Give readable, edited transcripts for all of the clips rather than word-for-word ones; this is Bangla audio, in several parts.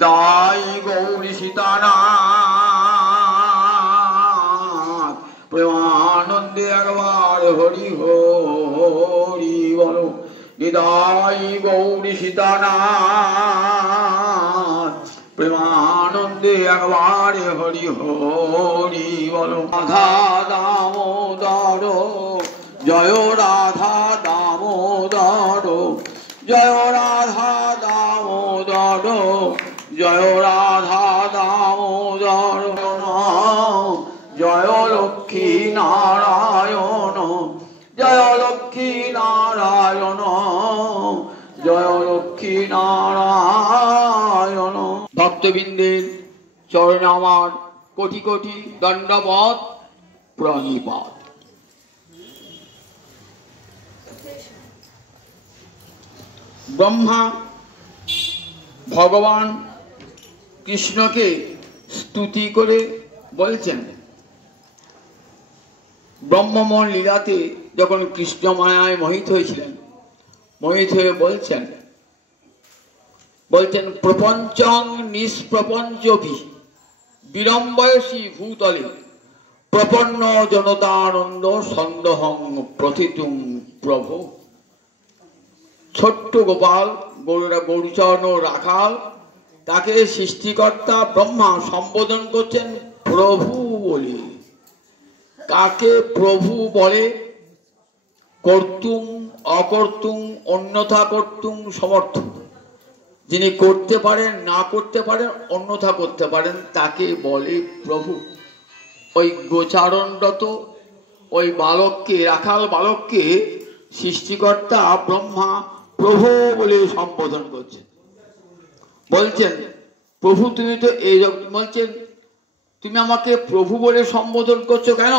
তাই গৌরী সীতানাথ প্রেমানন্দে একবার হরি হরি বলো। নিতাই গৌরী সীতানাথ প্রেমানন্দে একবার হরি হরি বলো। রাধা দামোদর জয় রাধা দামোদর জয় রাধা দামোদর জয় রাধা দামোদর জয় লক্ষ্মী নারায়ণ জয় লক্ষ্মী নারায়ণ জয় লক্ষ্মী নারায়ণ। ভক্তবৃন্দের চরণে আমার কোটি কোটি দণ্ডবত প্রণিপাত। ব্রহ্মা ভগবান কৃষ্ণকে স্তুতি করে বলছেন, ব্রহ্মমোহন লীলাতে যখন কৃষ্ণ মায়ায় মোহিত হয়েছিলেন, মোহিত হয়ে বলছেন প্রপঞ্চং নিষ্প্রপঞ্চভি বিড়ম্বয়সী ভূতলে প্রপন্ন জনতানন্দ সন্দহং প্রথিতুং প্রভু। ছোট্ট গোপাল গৌরচরণ রাখাল, তাকে সৃষ্টিকর্তা ব্রহ্মা সম্বোধন করছেন প্রভু বলে। কাকে প্রভু বলে? কর্তুম অকর্তুম অন্যথা কর্তুম সমর্থ। যিনি করতে পারেন, না করতে পারেন, অন্যথা করতে পারেন, তাকে বলে প্রভু। ওই গোচারণরত ওই বালককে, রাখাল বালককে সৃষ্টিকর্তা ব্রহ্মা প্রভু বলে সম্বোধন করছেন। বলছেন প্রভু তুমি তো এই বলছেন, তুমি আমাকে প্রভু বলে সম্বোধন করছো কেন?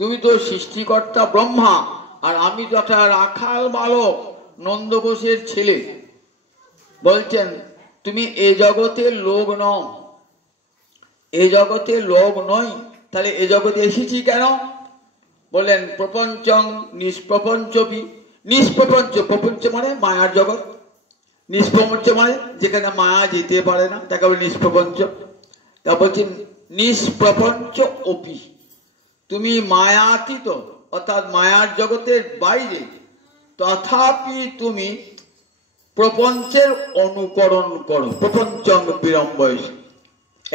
তুমি তো সৃষ্টিকর্তা ব্রহ্মা, আর আমি তো একটা রাখাল বালক, নন্দঘোষের ছেলে। বলছেন তুমি এ জগতের লোক নও, এ জগতের লোক নই, তাহলে এ জগতে এসেছি কেন? বলেন প্রপঞ্চং নিষ্প্রপঞ্চবি। নিষ্প্রপঞ্চ, প্রপঞ্চ মানে মায়ার জগৎ, নিষ্প্রপঞ্চ মানে যেখানে মায়া যেতে পারে না, তাকে বলে নিষ্প্রপঞ্চ। তা বলছেন নিষ্প্রপঞ্চ অপি, তুমি মায়াতীত অর্থাৎ মায়ার জগতের বাইরে, তথাপি তুমি প্রপঞ্চের অনুকরণ করো। প্রপঞ্চং বিড়ম্বয়সী,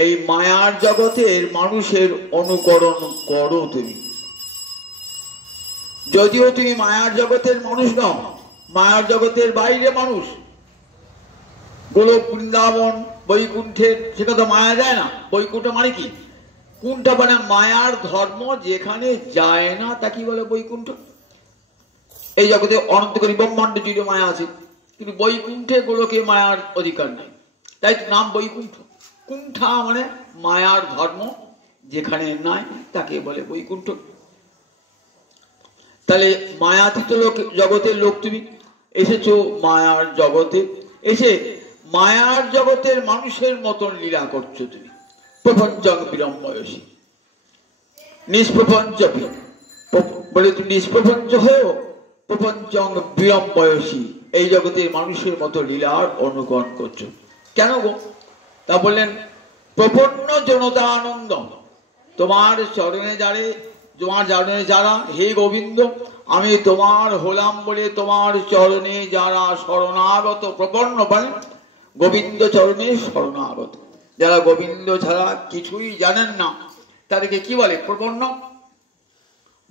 এই মায়ার জগতের মানুষের অনুকরণ করো তুমি। যদিও তুমি মায়ার জগতের মানুষ নও, মায়ার জগতের বাইরে মানুষ। গোলক বৃন্দাবন বৈকুণ্ঠের, সেটা তো মায়া যায় না। বৈকুণ্ঠ মানে কি? কুণ্ঠ মানে মায়ার ধর্ম যেখানে যায় না, তা কি বলে বৈকুণ্ঠ। এই জগতে অনন্তকারী ব্রহ্মাণ্ড জুড়ে মায়া আছে, কিন্তু বৈকুণ্ঠে গোলকে মায়ার অধিকার নেই, তাই নাম বৈকুণ্ঠ। কুণ্ঠা মানে মায়ার ধর্ম যেখানে নাই, তাকে বলে বৈকুণ্ঠ। তাহলে মায়াতীত লোক, জগতের লোক তুমি এসেছো মায়ার জগতে, এসে মায়ার জগতের মানুষের মতন লীলা করছো তুমি। প্রপঞ্চং বিড়ম্বয়সী, নিষ্প্রপঞ্চ বলে তুমি নিষ্প্রপঞ্চ হয়েও প্রপঞ্চং বিড়ম্বয়সী, এই জগতের মানুষের মতো লীলার অনুকরণ করছো কেন গো? তা বললেন প্রপন্ন জনতা আনন্দ, তোমার চরণে যারে, তোমার চরণে যারা, হে গোবিন্দ আমি তোমার হলাম বলে তোমার চরণে যারা শরণাগত, প্রপন্ন মানে গোবিন্দ চরণে শরণাগত, যারা গোবিন্দ ছাড়া কিছুই জানেন না, তাদেরকে কি বলে? প্রপন্ন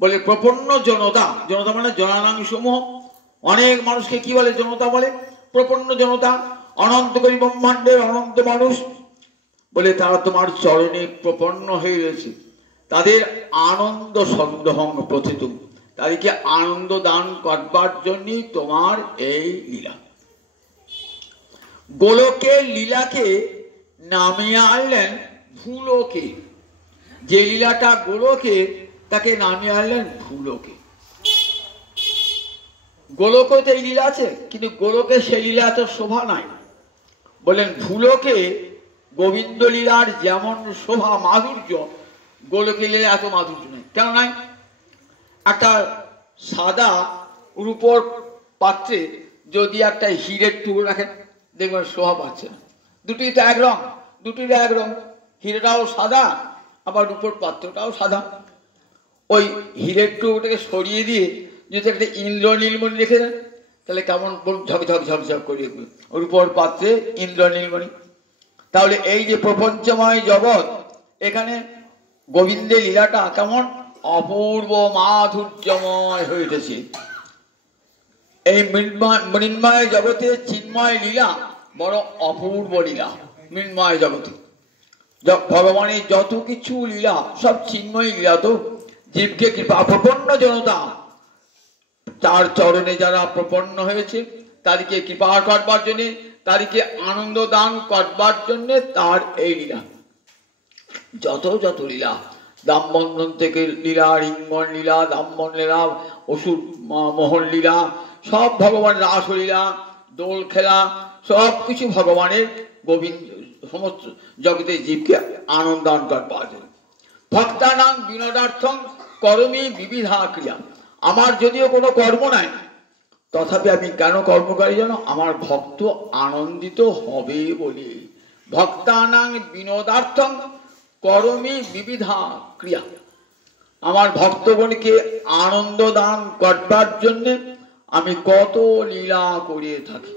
বলে। প্রপন্ন জনতা, জনতা মানে জনানাং সমূহ, অনেক মানুষকে কি বলে? জনতা বলে। প্রপন্ন জনতা, অনন্তকারী ব্রহ্মাণ্ডের অনন্ত মানুষ বলে, তারা তোমার চরণে প্রপন্ন হয়ে রয়েছে। তাদের আনন্দ সন্দহং প্রথিতুম, তাদেরকে আনন্দ দান করবার জন্যই তোমার এই লীলা। গোলকের লীলাকে নামিয়ে আনলেন ভূলোকে। যে লীলাটা গোলকে, তাকে নামিয়ে আনলেন ভূলোকে। গোলকে তো এই লীলা আছে, কিন্তু গোলকে সেই লীলা এত শোভা নাই। বলেন ভূলোকে গোবিন্দ লীলার যেমন শোভা মাধুর্য, গোলকে লীলা এত মাধুর্য নেই। কেন নাই? একটা সাদা রূপোর পাত্রে যদি একটা হীরের টুকরো রাখেন, দেখবেন শোভা পাচ্ছে না। দুটোই তো এক রং, দুটোই এক রং, হিরেটাও সাদা আবার রূপোর পাত্রটাও সাদা। ওই হিরের টুকটাকে সরিয়ে দিয়ে যদি একটা ইন্দ্র নীলমণি রেখে দেন তাহলে কেমন ঝকঝক ঝকঝক করিয়ে রূপোর পাত্রে ইন্দ্র নীলমণি। তাহলে এই যে প্রপঞ্চময় জগৎ, এখানে গোবিন্দের লীলাটা কেমন অপূর্ব মাধুর্যময় হয়ে উঠেছে। এই মৃন্ময় জগতে চিন্ময় লীলা বড় অপূর্ব লীলা। মৃন্ময় জগতে ভগবানের যত কিছু লীলা সব চিন্ময় লীলা। তো জীবকে কৃপা প্রপন্ন জনতা, তার চরণে যারা প্রপন্ন হয়েছে তাদেরকে কৃপা করবার জন্য, তাদেরকে আনন্দ দান করবার জন্য তার এই লীলা। যত যত লীলা, দামবন্ধন থেকে লীলা, রিঙ্গন লীলা, দামবন লীলা, অসুর মোহন লীলা, সব ভগবানের রাসলীলা, দোল খেলা, সব কিছু ভগবানের গোবিন্দ সমস্ত জগতের জীবকে আনন্দ দান করবার জন্য। ভক্তানাং বিনোদার্থং করমি বিবিধা ক্রিয়া। আমার যদিও কোনো কর্ম নাই, তথাপি আমি কেন কর্ম করি জানো? আমার ভক্ত আনন্দিত হবে বলে। ভক্তানাং বিনোদার্থং করমি বিবিধা ক্রিয়া। আমার ভক্তগণকে আনন্দ দান করবার জন্য আমি কত লীলা করে থাকি।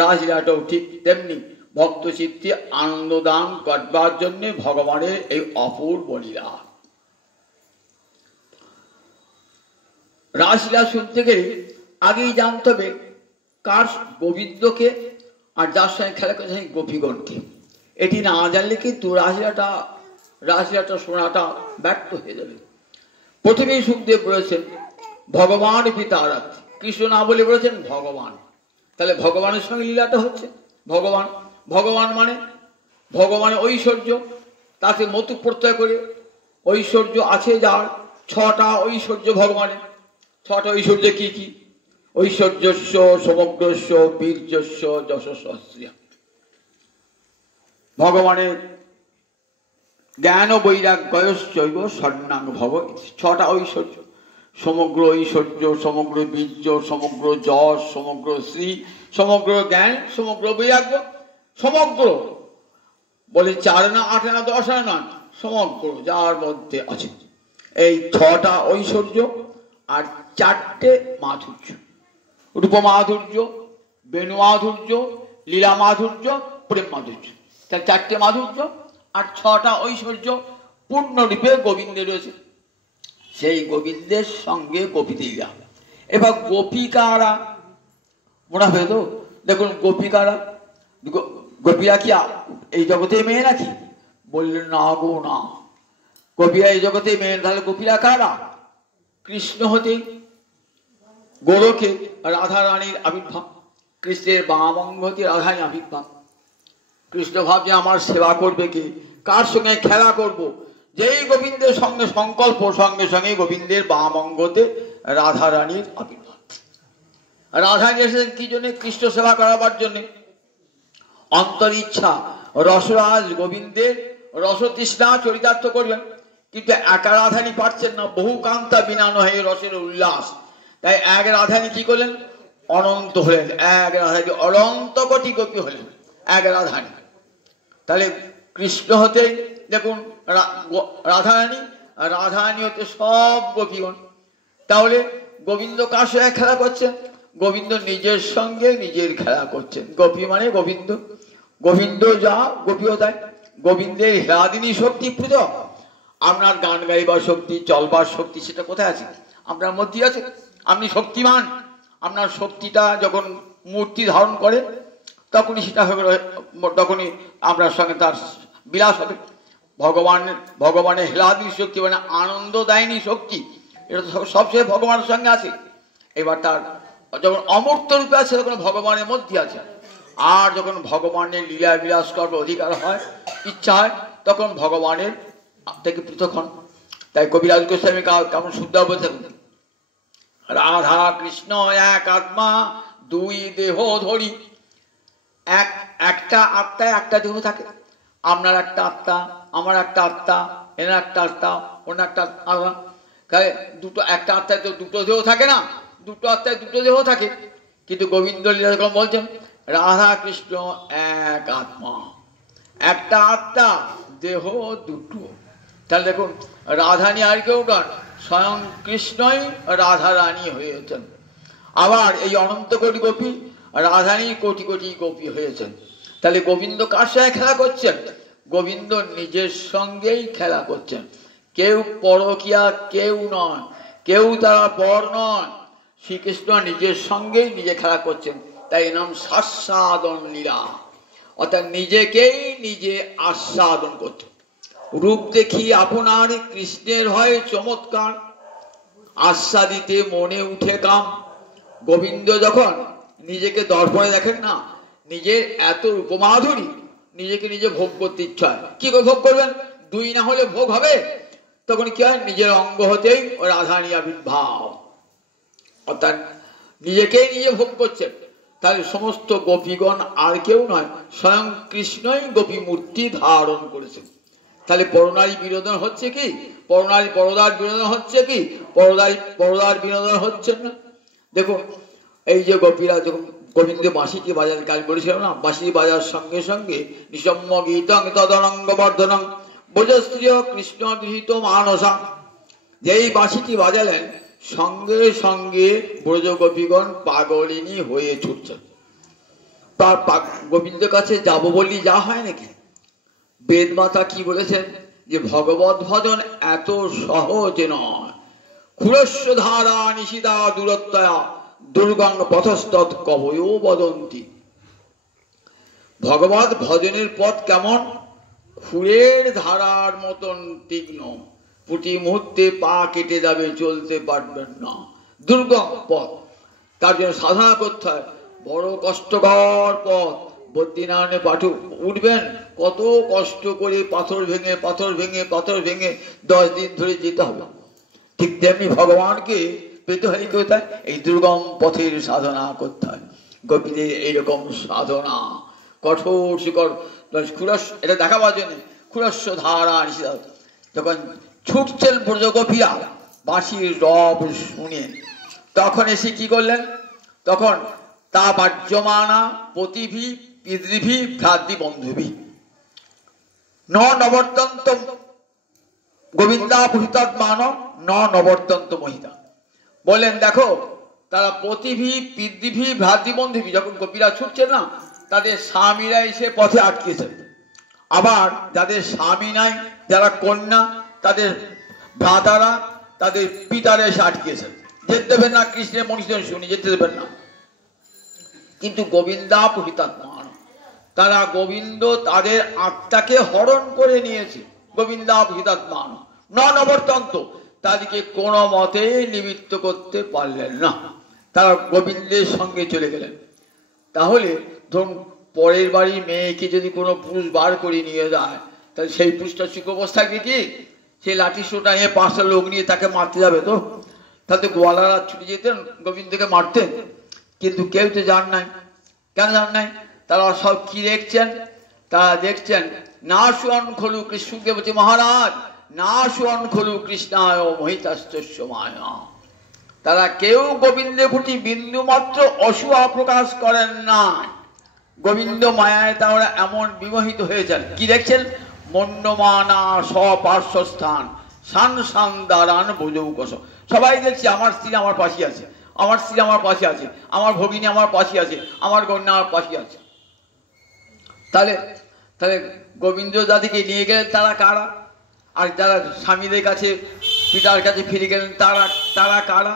রাসলীলাটাও ঠিক তেমনি ভক্ত চিত্তে আনন্দ দান করবার জন্য ভগবানের এই অপূর্ব লীলা। রাসলীলা শুনতে গেলে আগেই জানতে হবে কার গোবিন্দকে আর যার সঙ্গে খেলা করছে গোপীগণকে। এটি না জানলে কিন্তু রাসলীলাটা শোনাটা ব্যর্থ হয়ে যাবে। প্রথমেই সুখদেব বলেছেন ভগবান পিতারাত, কৃষ্ণ না বলে বলেছেন ভগবান। তাহলে ভগবানের সঙ্গে লীলাটা হচ্ছে ভগবান। ভগবান মানে ভগবানের ঐশ্বর্য, তাতে মতু প্রত্যয় করে ঐশ্বর্য আছে যার, ছটা ঐশ্বর্য ভগবানের। ছটা ঐশ্বর্য কি কি? ঐশ্বর্যস্য সমগ্রস্য বীর্যস্য যশস্য। ভগবানের জ্ঞান বৈরাগ্যয়শ্চৈব স্বর্ণাঙ্গ ভব, ছটা ঐশ্বর্য। সমগ্র ঐশ্বর্য, সমগ্র বীর্য, সমগ্র যশ, সমগ্র শ্রী, সমগ্র জ্ঞান, সমগ্র বৈরাগ্য, সমগ্র বলে 4 না 8 না 10 না নয়, সমগ্র যার মধ্যে আছে। এই ছটা ঐশ্বর্য আর 4টে মাধুর্য, রূপ মাধুর্য, বেণু মাধুর্য, লীলা মাধুর্য, প্রেম মাধুর্য। তার 4টে মাধুর্য আর 6টা ঐশ্বর্য পূর্ণরূপে গোবিন্দের রয়েছে। সেই গোবিন্দের সঙ্গে গোপীদের লীলা। এবার গোপিকারা মনে হয় তো, দেখুন গোপিকারা, গোপীরা কি এই জগতে মেয়ে নাকি? বললেন না গো না, গোপীরা এই জগতে মেয়ে। তাহলে গোপীরা কারা? কৃষ্ণ হতে গোলকে রাধা রানীর আবির্ভাব, কৃষ্ণের বামাঙ্গ হতে রাধারী আবির্ভাব। কৃষ্ণ ভাবছে আমার সেবা করবে কে, কার সঙ্গে খেলা করব? যেই গোবিন্দের সঙ্গে সংকল্প, সঙ্গে সঙ্গে গোবিন্দের বামাঙ্গতে রাধা রানীর আবির্ভাব। রাধা এসেছেন কি জন্য? কৃষ্ণ সেবা করাবার জন্য। অন্তর ইচ্ছা রসরাজ গোবিন্দের রসতৃষ্ণা চরিতার্থ করবেন, কিন্তু একা রাধানী পারছেন না, বহু কান্তা বিনা নহে রসের উল্লাস। তাই এক রাধানী কি করলেন? অনন্ত হলেন। এক রাধানী অনন্ত কোটি গোপী হলেন এক রাধানী। তাহলে কৃষ্ণ হতে দেখুন রাধারানী, আর রাধারানী হতে সব গোপীগণ। তাহলে গোবিন্দ কার সঙ্গে খেলা করছেন? গোবিন্দ নিজের সঙ্গে নিজের খেলা করছেন। গোপী মানে গোবিন্দ, গোবিন্দ যা গোপীও তাই। গোবিন্দের হ্লাদিনী শক্তি পৃথক। আপনার গান গাইবার শক্তি, চলবার শক্তি, সেটা কোথায় আছে? আপনার মধ্যে আছে। আপনি শক্তিমান। আপনার শক্তিটা যখন মূর্তি ধারণ করে তখনই সেটা তখনই আপনার সঙ্গে তার বিলাস হবে। ভগবানের হ্লাদিনী শক্তি মানে আনন্দদায়িনী শক্তি, এটা তো সবচেয়ে ভগবানের সঙ্গে আছে। এবার তার যখন অমূর্ত রূপে আছে তখন ভগবানের মধ্যে আছে। আর যখন ভগবানের লীলা বিলাস করবার অধিকার হয়, ইচ্ছা হয়, তখন ভগবানের থেকে পৃথক হন। তাই কবিরাজ গোস্বামী কেমন শুদ্ধ বলছেন, রাধা কৃষ্ণ এক আত্মা দুই দেহ ধরি। একটা আত্মায় একটা দেহ থাকে। আপনার একটা আত্মা, আমার একটা আত্মা, এনার একটা আত্মা, ওনার একটা আত্মা। দুটো একটা আত্মায় তো দুটো দেহ থাকে না, দুটো আত্মায় দুটো দেহ থাকে। কিন্তু গোবিন্দ লীলা যখন বলছেন রাধা কৃষ্ণ এক আত্মা, একটা আত্মা, দেহ দুটো। তাহলে দেখুন, রাধারানী আর কেউ নন, স্বয়ং কৃষ্ণই রাধা রানী হয়েছেন। আবার এই অনন্ত কোটি গোপী রাধারানী কোটি কোটি গোপী হয়েছেন। তাহলে গোবিন্দ কার সঙ্গে খেলা করছেন? গোবিন্দ নিজের সঙ্গেই খেলা করছেন। কেউ পরকিয়া কেউ নয়, কেউ তারা পর নয়, শ্রীকৃষ্ণ নিজের সঙ্গেই নিজে খেলা করছেন। তাই নাম স্বাস্বাদন লীলা, অর্থাৎ নিজেকেই নিজে আস্বাদন করছে। রূপ দেখি আপনার কৃষ্ণের হয় চমৎকার, আস্বাদিতে মনে উঠে কাম। গোবিন্দ যখন নিজেকে দর্পণে দেখেন না, নিজের এত রূপমাধুরী, নিজেকে নিজে ভোগ করতে ইচ্ছা হয়। কি করে ভোগ করবেন? দুই না হলে ভোগ হবে। তখন কি হয়? নিজের অঙ্গ হতেই রাধারানী আবির্ভাব, অর্থাৎ নিজেকেই নিজে ভোগ করছেন। তাহলে সমস্ত গোপীগণ আর কেউ নয়, স্বয়ং কৃষ্ণই গোপী মূর্তি ধারণ করেছেন। তাহলে পরনারী বিনোদন হচ্ছে কি? পরদার বিনোদন হচ্ছে কি? পরদার বিনোদন হচ্ছে না। দেখুন, এই যে গোপীরা যখন গোবিন্দ বাঁশিটি বাজার, কাল বলেছিলাম না, বাঁশি বাজার সঙ্গে সঙ্গে নিসম্য গীতং তদনঙ্গ বর্ধনং ভোজস্ত্রীয় কৃষ্ণ গৃহীত মানসং। যেই বাঁশিটি বাজালেন, সঙ্গে সঙ্গে ব্রজ গোপীগণ পাগলিনী হয়ে ছুটছেন। তার গোবিন্দের কাছে যাবো বলি যা হয় নাকি? বেদমাতা কি বলেছেন? যে ভগবত ভজন এত সহজ নয়। ক্ষুরস্য ধারা নিশিদা দূরত্বয়া দুর্গং পথস্তৎ কবয়ো বদন্তি। ভগবত ভজনের পথ কেমন? ক্ষুরের ধারার মতন তীক্ষ্ণ, প্রতি মুহূর্তে পা কেটে যাবে, চলতে পারবেন না। দুর্গম পথ, তার জন্য সাধনা করতে হয়। বড় কষ্টকর পথ। বদ্রীনারায়ণে পাঠু উঠবেন, কত কষ্ট করে পাথর ভেঙে 10 দিন ধরে যেতে হবে। ঠিক তেমনি ভগবানকে পেতে হয় কোথায়? এই দুর্গম পথের সাধনা করতে হয়। গোপীদের এইরকম সাধনা কঠোর শিকড়, এটা দেখাবার জন্য ক্ষুরস্য ধারা নিষিদ্ধ। যখন ছুটছেন ব্রজ গোপীরা বাঁশির রব শুনে, তখন এসে কি করলেন? তখন তা বাহ্যমানা পতিভি পিতৃভি ভ্রাতৃ বন্ধুভি ন নবর্তন্ত গোবিন্দা পুহিতাৎ মানব ন নবর্তন্ত মহিতা। বলেন দেখো, তারা পতিভি পিতৃভি ভ্রাতৃ বন্ধুভি, যখন গোপীরা ছুটছেন না, তাদের স্বামীরা এসে পথে আটকেছেন। আবার যাদের স্বামী নাই, যারা কন্যা, তাদের ভ্রাতারা, তাদের পিতারা এসে আটকেছেন। যেতে দেবেন না, কৃষ্ণের মনীষণ শুনি যেতে দেবেন না। কিন্তু গোবিন্দা পুহিতাত্মা, তারা গোবিন্দ তাদের আত্মাকে হরণ করে নিয়েছে। গোবিন্দা পুহিতাত্মা ন নবর্তন্ত, তাদেরকে কোনো মতে নিমিত্ত করতে পারলেন না। তারা গোবিন্দের সঙ্গে চলে গেলেন। তাহলে ধরুন, পরের বাড়ি মেয়েকে যদি কোনো পুরুষ বার করে নিয়ে যায়, তাহলে সেই পুরুষটা চুপ অবস্থায় কি সেই লাঠি সোটা নিয়ে 5টা লোক নিয়ে তাকে মারতে যাবে? তো তাতে গোয়ালারা ছুটে যেতেন গোবিন্দকে মারতেন। কিন্তু কেউ তো জান নাই। কেন জান নাই? তারা সব কি দেখছেন? তারা দেখছেন না সুয়ন খলু কৃষ্ণদেব বলছে, মহারাজ না সুয়ন খলু কৃষ্ণায় মহিতাশ্চস্য মায়া। তারা কেউ গোবিন্দের প্রতি বিন্দু মাত্র অসূয়া প্রকাশ করেন না। গোবিন্দ মায়ায় তারা এমন বিমোহিত হয়েছেন। কি দেখছেন? মন্ডমানা স্বপার্শ্বস্থান শান শান দারান বোঝৌকস। সবাই দেখছে আমার স্ত্রী আমার পাশে আছে, আমার স্ত্রী আমার পাশে আছে, আমার ভগিনী আমার পাশে আছে, আমার কন্যা আমার পাশে আছে। তাহলে তাহলে গোবিন্দ দাদিকে নিয়ে গেলেন তারা কারা? আর যারা স্বামীদের কাছে পিতার কাছে ফিরে গেলেন তারা কারা?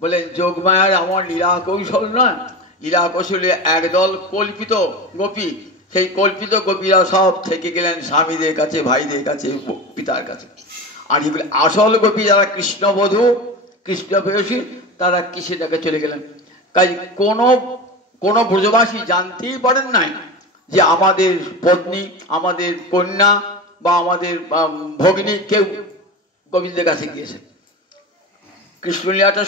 বলেন যোগমায়ার আমার লীলা কৌশল নয়, লীলা কৌশলে একদল কল্পিত গোপী। সেই কল্পিত গোপীরা সব থেকে গেলেন স্বামীদের কাছে, ভাইদের কাছে, পিতার কাছে। আর এগুলো আসল গোপী যারা কৃষ্ণবধূ কৃষ্ণ প্রেয়সী, তারা কিসের ডাকে চলে গেলেন। কাজে কোনো ব্রজবাসী জানতেই পারেন নাই যে আমাদের পত্নী, আমাদের কন্যা বা আমাদের ভগিনী কেউ গোবিন্দের কাছে গিয়েছে। কৃষ্ণলীলাটা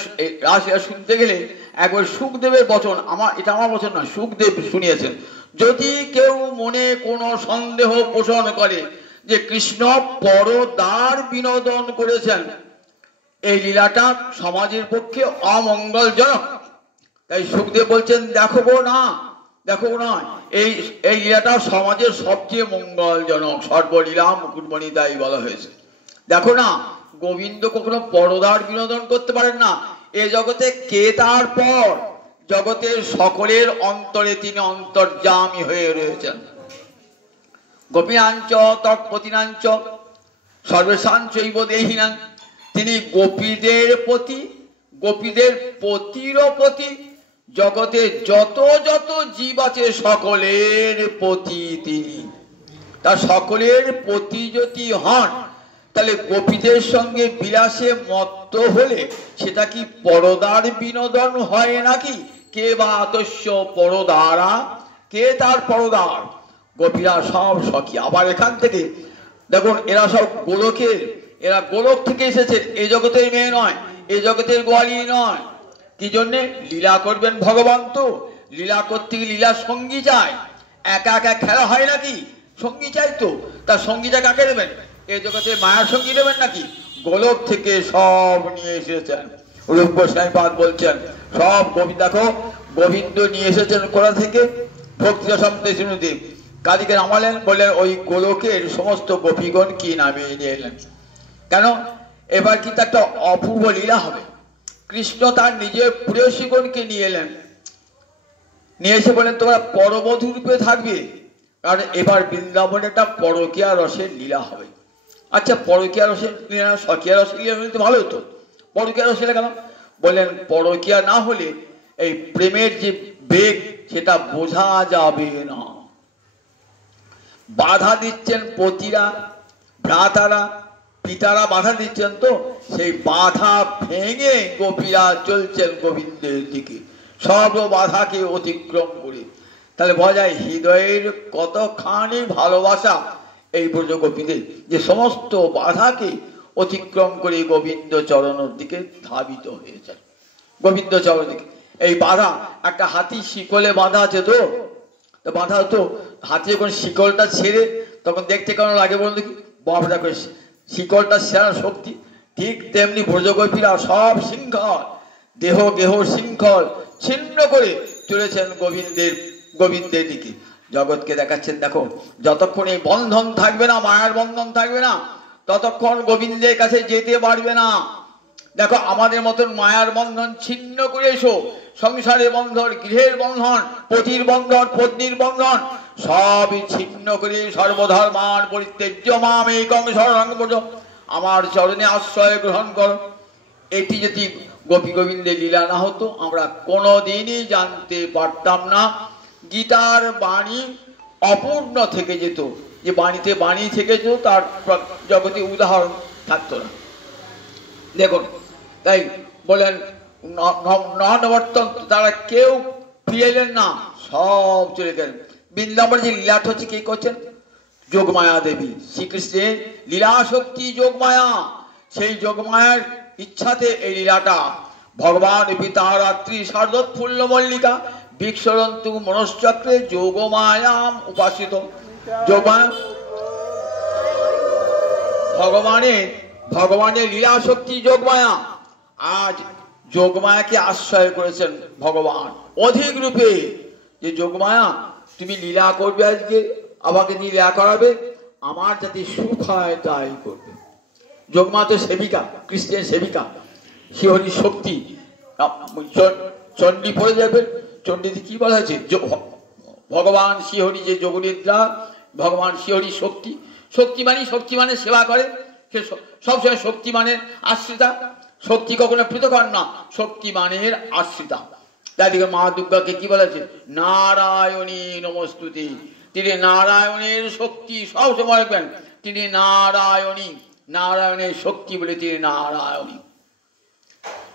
রাসলীলা শুনতে গেলে একবার সুখদেবের বচন, এটা আমার বচন না, সুখদেব শুনিয়েছেন। যদি কেউ মনে কোনো সন্দেহ পোষণ করে যে কৃষ্ণ পরদার বিনোদন করেছেন, এই লীলাটা সমাজের পক্ষে অমঙ্গলজনক, তাই সুখদেব বলছেন দেখো গো না, দেখো না, এই এই লীলাটা সমাজের সবচেয়ে মঙ্গলজনক, সর্বলীলা মুকুটমণি তাই বলা হয়েছে। দেখো না, গোবিন্দ কখনো পরদার বিনোদন করতে পারেন না। এ জগতে কে তার পর? জগতের সকলের অন্তরে তিনি অন্তর্যামী হয়ে রয়েছেন। গোপীনাঞ্চ তৎপতিনাঞ্চ সর্বেশাং চৈব দেহিনাং, তিনি গোপীদের প্রতি, গোপীদের পতিরও প্রতি, জগতে যত যত জীব আছে সকলের প্রতি তিনি। তার সকলের প্রতি যদি হন, তাহলে গোপীদের সঙ্গে বিলাসে মত্ত হলে সেটা কি পরদার বিনোদন হয় নাকি? কে বা আতস্য পরদারা, কে তার পরদার? গোপীরা সব সখী। আবার এখান থেকে দেখুন, এরা সব গোলকের, এরা গোলক থেকে এসেছে, এই জগতের মেয়ে নয়, এই জগতের গোয়ালি নয়। কি জন্যে? লীলা করবেন ভগবান, তো লীলা করতে গিয়ে লীলা সঙ্গী চায়। একা একা খেলা হয় নাকি? সঙ্গী চাই তো। তার সঙ্গীটা কাকে দেবেন? এই জগতে মায়ার সঙ্গী দেবেন নাকি? গোলক থেকে সব নিয়ে এসেছেন। রূপ গোস্বামীপাদ বলছেন সব গোবিন্দ, দেখো গোবিন্দ নিয়ে এসেছেন কোথা থেকে? ভক্তিরসম দেব কাদিকে নামালেন, বললেন ওই গোলকের সমস্ত গোপীগণ কি নামিয়ে নিয়ে এলেন। কেন? এবার কিন্তু একটা অপূর্ব লীলা হবে। কৃষ্ণ তার নিজের প্রেয়সীগণকে নিয়ে এলেন, নিয়ে এসে বলেন তোমরা পরবধূ রূপে থাকবে, কারণ এবার বৃন্দাবনে একটা পরকীয়া রসের লীলা হবে। আচ্ছা, পরকীয়া রসের লীলা, স্বকীয়া রসের লীলা হলে তো ভালো হতো। পরকীয়া রস লীলা কেন? বললেন পরকীয়া না হলে এই প্রেমের যে বেগ সেটা বোঝা যাবে না। বাধা দিচ্ছেন পতিরা, ভ্রাতারা, পিতারা বাধা দিচ্ছেন, তো সেই বাধা ভেঙে গোপীরা চলছেন গোবিন্দের দিকে, সব বাধাকে অতিক্রম করে। তাহলে বলা যায় হৃদয়ের কতখানি ভালোবাসা এই ব্রজ গোপীদের, যে সমস্ত বাধাকে অতিক্রম করে গোবিন্দ চরণের দিকে ধাবিত হয়েছেন। গোবিন্দ চরণ দিকে এই বাধা, একটা হাতি শিকলে বাঁধা আছে, তো বাঁধা তো হাতি যখন শিকলটা ছেড়ে তখন দেখতে কেমন লাগে বলুন দেখি? বাবরা করে শিকলটা ছেড়ার শক্তি। ঠিক তেমনি ব্রজগোপীরা সব শৃঙ্খল, দেহ গেহ শৃঙ্খল ছিন্ন করে চলেছেন গোবিন্দের দিকে। জগৎকে দেখাচ্ছেন দেখো, যতক্ষণ এই বন্ধন থাকবে না, মায়ার বন্ধন থাকবে না, ততক্ষণ গোবিন্দের কাছে যেতে পারবে না। দেখো, আমাদের মতন মায়ার বন্ধন ছিন্ন করে এসো, সংসারের বন্ধন, গৃহের বন্ধন, পতির বন্ধন, পত্নীর বন্ধন সবই ছিন্ন করে সর্বধর্মান পরিত্যাজ্য মাম একং শরণং ব্রজ, আমার চরণে আশ্রয় গ্রহণ করো। এটি যদি গোপী গোবিন্দের লীলা না হতো, আমরা কোনোদিনই জানতে পারতাম না। গীতার বাণী অপূর্ণ থেকে যেত, যে বাণীতে বাণী থেকে যেত, তার জগতে উদাহরণ থাকতো না। দেখুন, তাই বলেন নবর্তন, তারা কেউ ফিরে এলেন না, সব চলে গেলেন। বৃন্দাবনে যে লীলাটা হচ্ছে কে করছেন? যোগমায়া দেবী। শ্রীকৃষ্ণের লীলা শক্তি যোগমায়া, সেই যোগমায়ার ইচ্ছাতে এই লীলাটা। ভগবান পিতা রাত্রি শারদোৎফুল্ল মল্লিকা বিক্ষরন্তু মনশ্চক্রে যোগমায়াম উপাসিত। যোগমায়া ভগবানের লীলা শক্তি যোগমায়া। আজ যোগমায়াকে আশ্রয় করেছেন ভগবান অধিক রূপে, যে যোগমায়া তুমি লীলা করবে, আজকে আমাকে দিয়ে লীলা করাবে, আমার যাতে সুখ হয় তাই করবে। যোগমা তো সেবিকা, কৃষ্ণের সেবিকা, শিহরি শক্তি। চণ্ডী পড়ে যাবেন, চণ্ডীতে কি বলা হয়েছে? ভগবান শিহরি যে যোগনিদ্রা, ভগবান শিহরি শক্তি। শক্তিমানের সেবা করে, সে সবসময় শক্তিমানের আশ্রিতা। শক্তি কখনো পৃথক হন না, শক্তিমানের আশ্রিতা। তাই দিকে মা দুর্গাকে কি বলেছে? নারায়ণী নমস্তুতে। তিনি নারায়ণের শক্তি, সবসময় রাখবেন তিনি নারায়ণী, নারায়ণের শক্তি বলে তিনি নারায়ণী।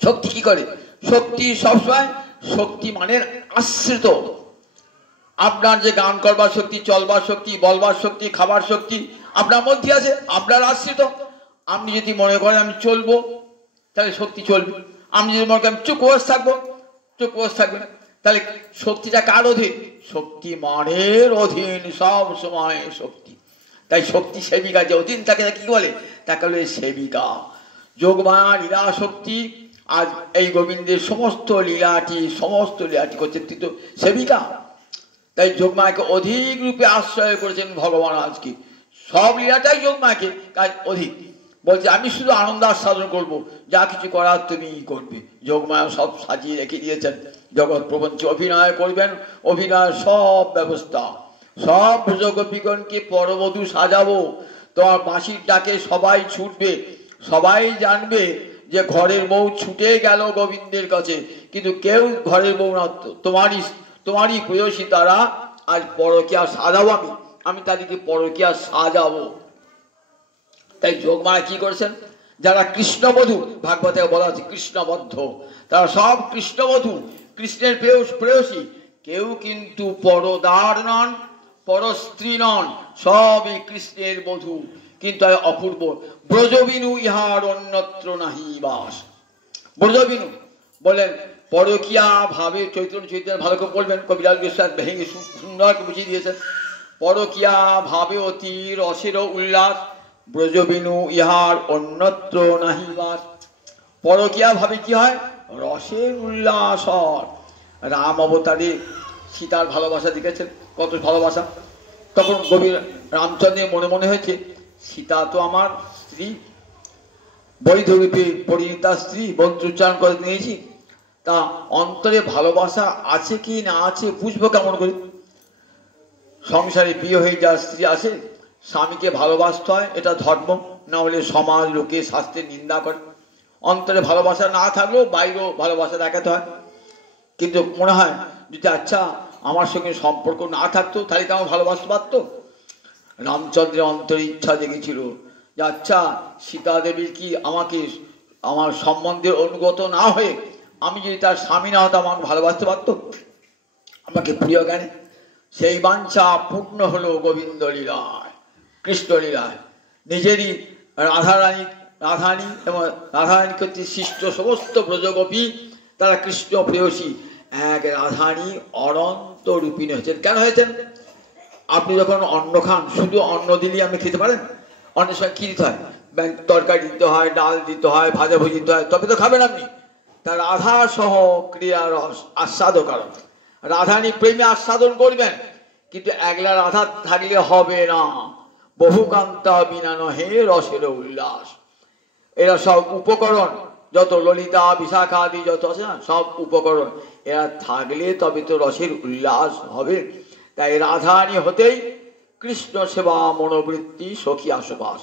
শক্তি কি করে? শক্তি সবসময় শক্তিমানের আশ্রিত। আপনার যে গান করবার শক্তি, চলবার শক্তি, বলবার শক্তি, খাবার শক্তি আপনার মধ্যে আছে, আপনার আশ্রিত। আপনি যদি মনে করেন আমি চলবো, তাহলে শক্তি চলবে। আমি যদি মনে করেন আমি চুপ বসে থাকবো, চুপ বসে থাকবেন। তাহলে শক্তিটা কার অধীন? শক্তিমানের অধীন সব সময় শক্তি। তাই শক্তি সেবিকা যে অধীন তাকে কি বলে? তাকে বলে সেবিকা। যোগমায়া লীলা শক্তি আজ এই গোবিন্দের সমস্ত লীলাটি করছে কিন্তু সেবিকা। তাই যোগমায়াকে অধিক রূপে আশ্রয় করেছেন ভগবান। আজকে সব লীলাটাই যোগমায়াকে কাজ অধিক বলছে, আমি শুধু আনন্দ আস্বাদন করবো, যা কিছু করার তুমি করবে। যোগমায়া সব সাজিয়ে রেখে দিয়েছেন, জগৎ প্রপঞ্চে অভিনয় করবেন, অভিনয় সব ব্যবস্থা, সব ব্রজগোপীগণকে পরবধূ সাজাবো। তোমার বাঁশির ডাকে সবাই ছুটবে, সবাই জানবে যে ঘরের বউ ছুটে গেল গোবিন্দের কাছে, কিন্তু কেউ ঘরের বউ না, তোমারই প্রেয়সী তারা আজ পরকীয়া সাজাবো, আমি তাদেরকে পরকীয়া সাজাবো। তাই যোগমায়া কি করেছেন, যারা কৃষ্ণবধূ, ভাগবতে বলা আছে কৃষ্ণবদ্ধ, তারা সব কৃষ্ণবধূ, কৃষ্ণের প্রেয়সী, কেউ কিন্তু পরদার নন, পরস্ত্রী নন, সবই কৃষ্ণের বধূ। কিন্তু অপূর্ব ব্রজবিনু ইহার অন্যত্র নাহি বাস। ব্রজবিনু বলেন পরকীয়া ভাবে, চৈতন্য চৈতন্য ভালো করে বলবেন, কবিরাজ গোস্বামী ভেঙে সুন্দর বুঝিয়ে দিয়েছেন। পরকীয়া ভাবে অতি রসের উল্লাস, ব্রজবিনু ইহার অন্যত্র নাহি বাস। পরকীয়া ভাবে কি হয়, রসের উল্লাস হয়। রাম অবতারে সীতার ভালোবাসা দেখেছেন, কত ভালোবাসা। তখন কবির রামচন্দ্রের মনে মনে হয়েছে, সীতা তো আমার স্ত্রী, বৈধরূপে পরিণীতা স্ত্রী, মন্ত্রোচ্চারণ করে নিয়েছি, তা অন্তরে ভালোবাসা আছে কি না আছে বুঝবো কেমন করে। সংসারে বিয়ে হয়ে যা স্ত্রী আছে, স্বামীকে ভালোবাসতে হয়, এটা ধর্ম, না হলে সমাজ লোকে শাস্ত্রের নিন্দা করে। অন্তরে ভালোবাসা না থাকলেও বাইরেও ভালোবাসা দেখাতে হয়। কিন্তু মনে হয় যদি আচ্ছা আমার সঙ্গে সম্পর্ক না থাকতো তাহলে কেমন ভালোবাসতে পারতো। রামচন্দ্রের অন্তরে ইচ্ছা জেগেছিল যে আচ্ছা সীতা দেবীর কি আমাকে আমার সম্বন্ধের অনুগত না হয়ে আমি যদি তার স্বামী না হতাম আমাকে ভালোবাসতে পারতো, আমাকে প্রিয় জ্ঞানে। সেই বাঞ্ছা পূর্ণ হলো গোবিন্দ লীলায়, কৃষ্ণ লীলায়। নিজেরই রাধারানী এবং রাধারানী করতে সৃষ্ট সমস্ত ব্রজগোপী, তারা কৃষ্ণ প্রেয়সী, এক রাধারানী অনন্ত রূপিণী হয়েছেন। কেন হয়েছেন? আপনি যখন অন্ন খান, শুধু অন্ন দিলেই আপনি খেতে পারেন? অন্যের সঙ্গে কি দিতে হয়? তরকারি দিতে হয়, ডাল দিতে হয়, ভাজা ভুজি দিতে হয়, তবে তো খাবেন আপনি। তার রাধা সহ ক্রিয়া রস আস্বাদ কারণ রাধারানী প্রেমে আস্বাদন করবেন, কিন্তু একলা রাধা থাকলে হবে না। বহুকান্তা বিনা নহে রসের উল্লাস। এরা সব উপকরণ, যত ললিতা বিশাখা আদি যত আছে না, সব উপকরণ, এরা থাকলে তবে তো রসের উল্লাস হবে। তাই রাধারানী হতেই কৃষ্ণ সেবা মনোবৃত্তি সখী আশবাস।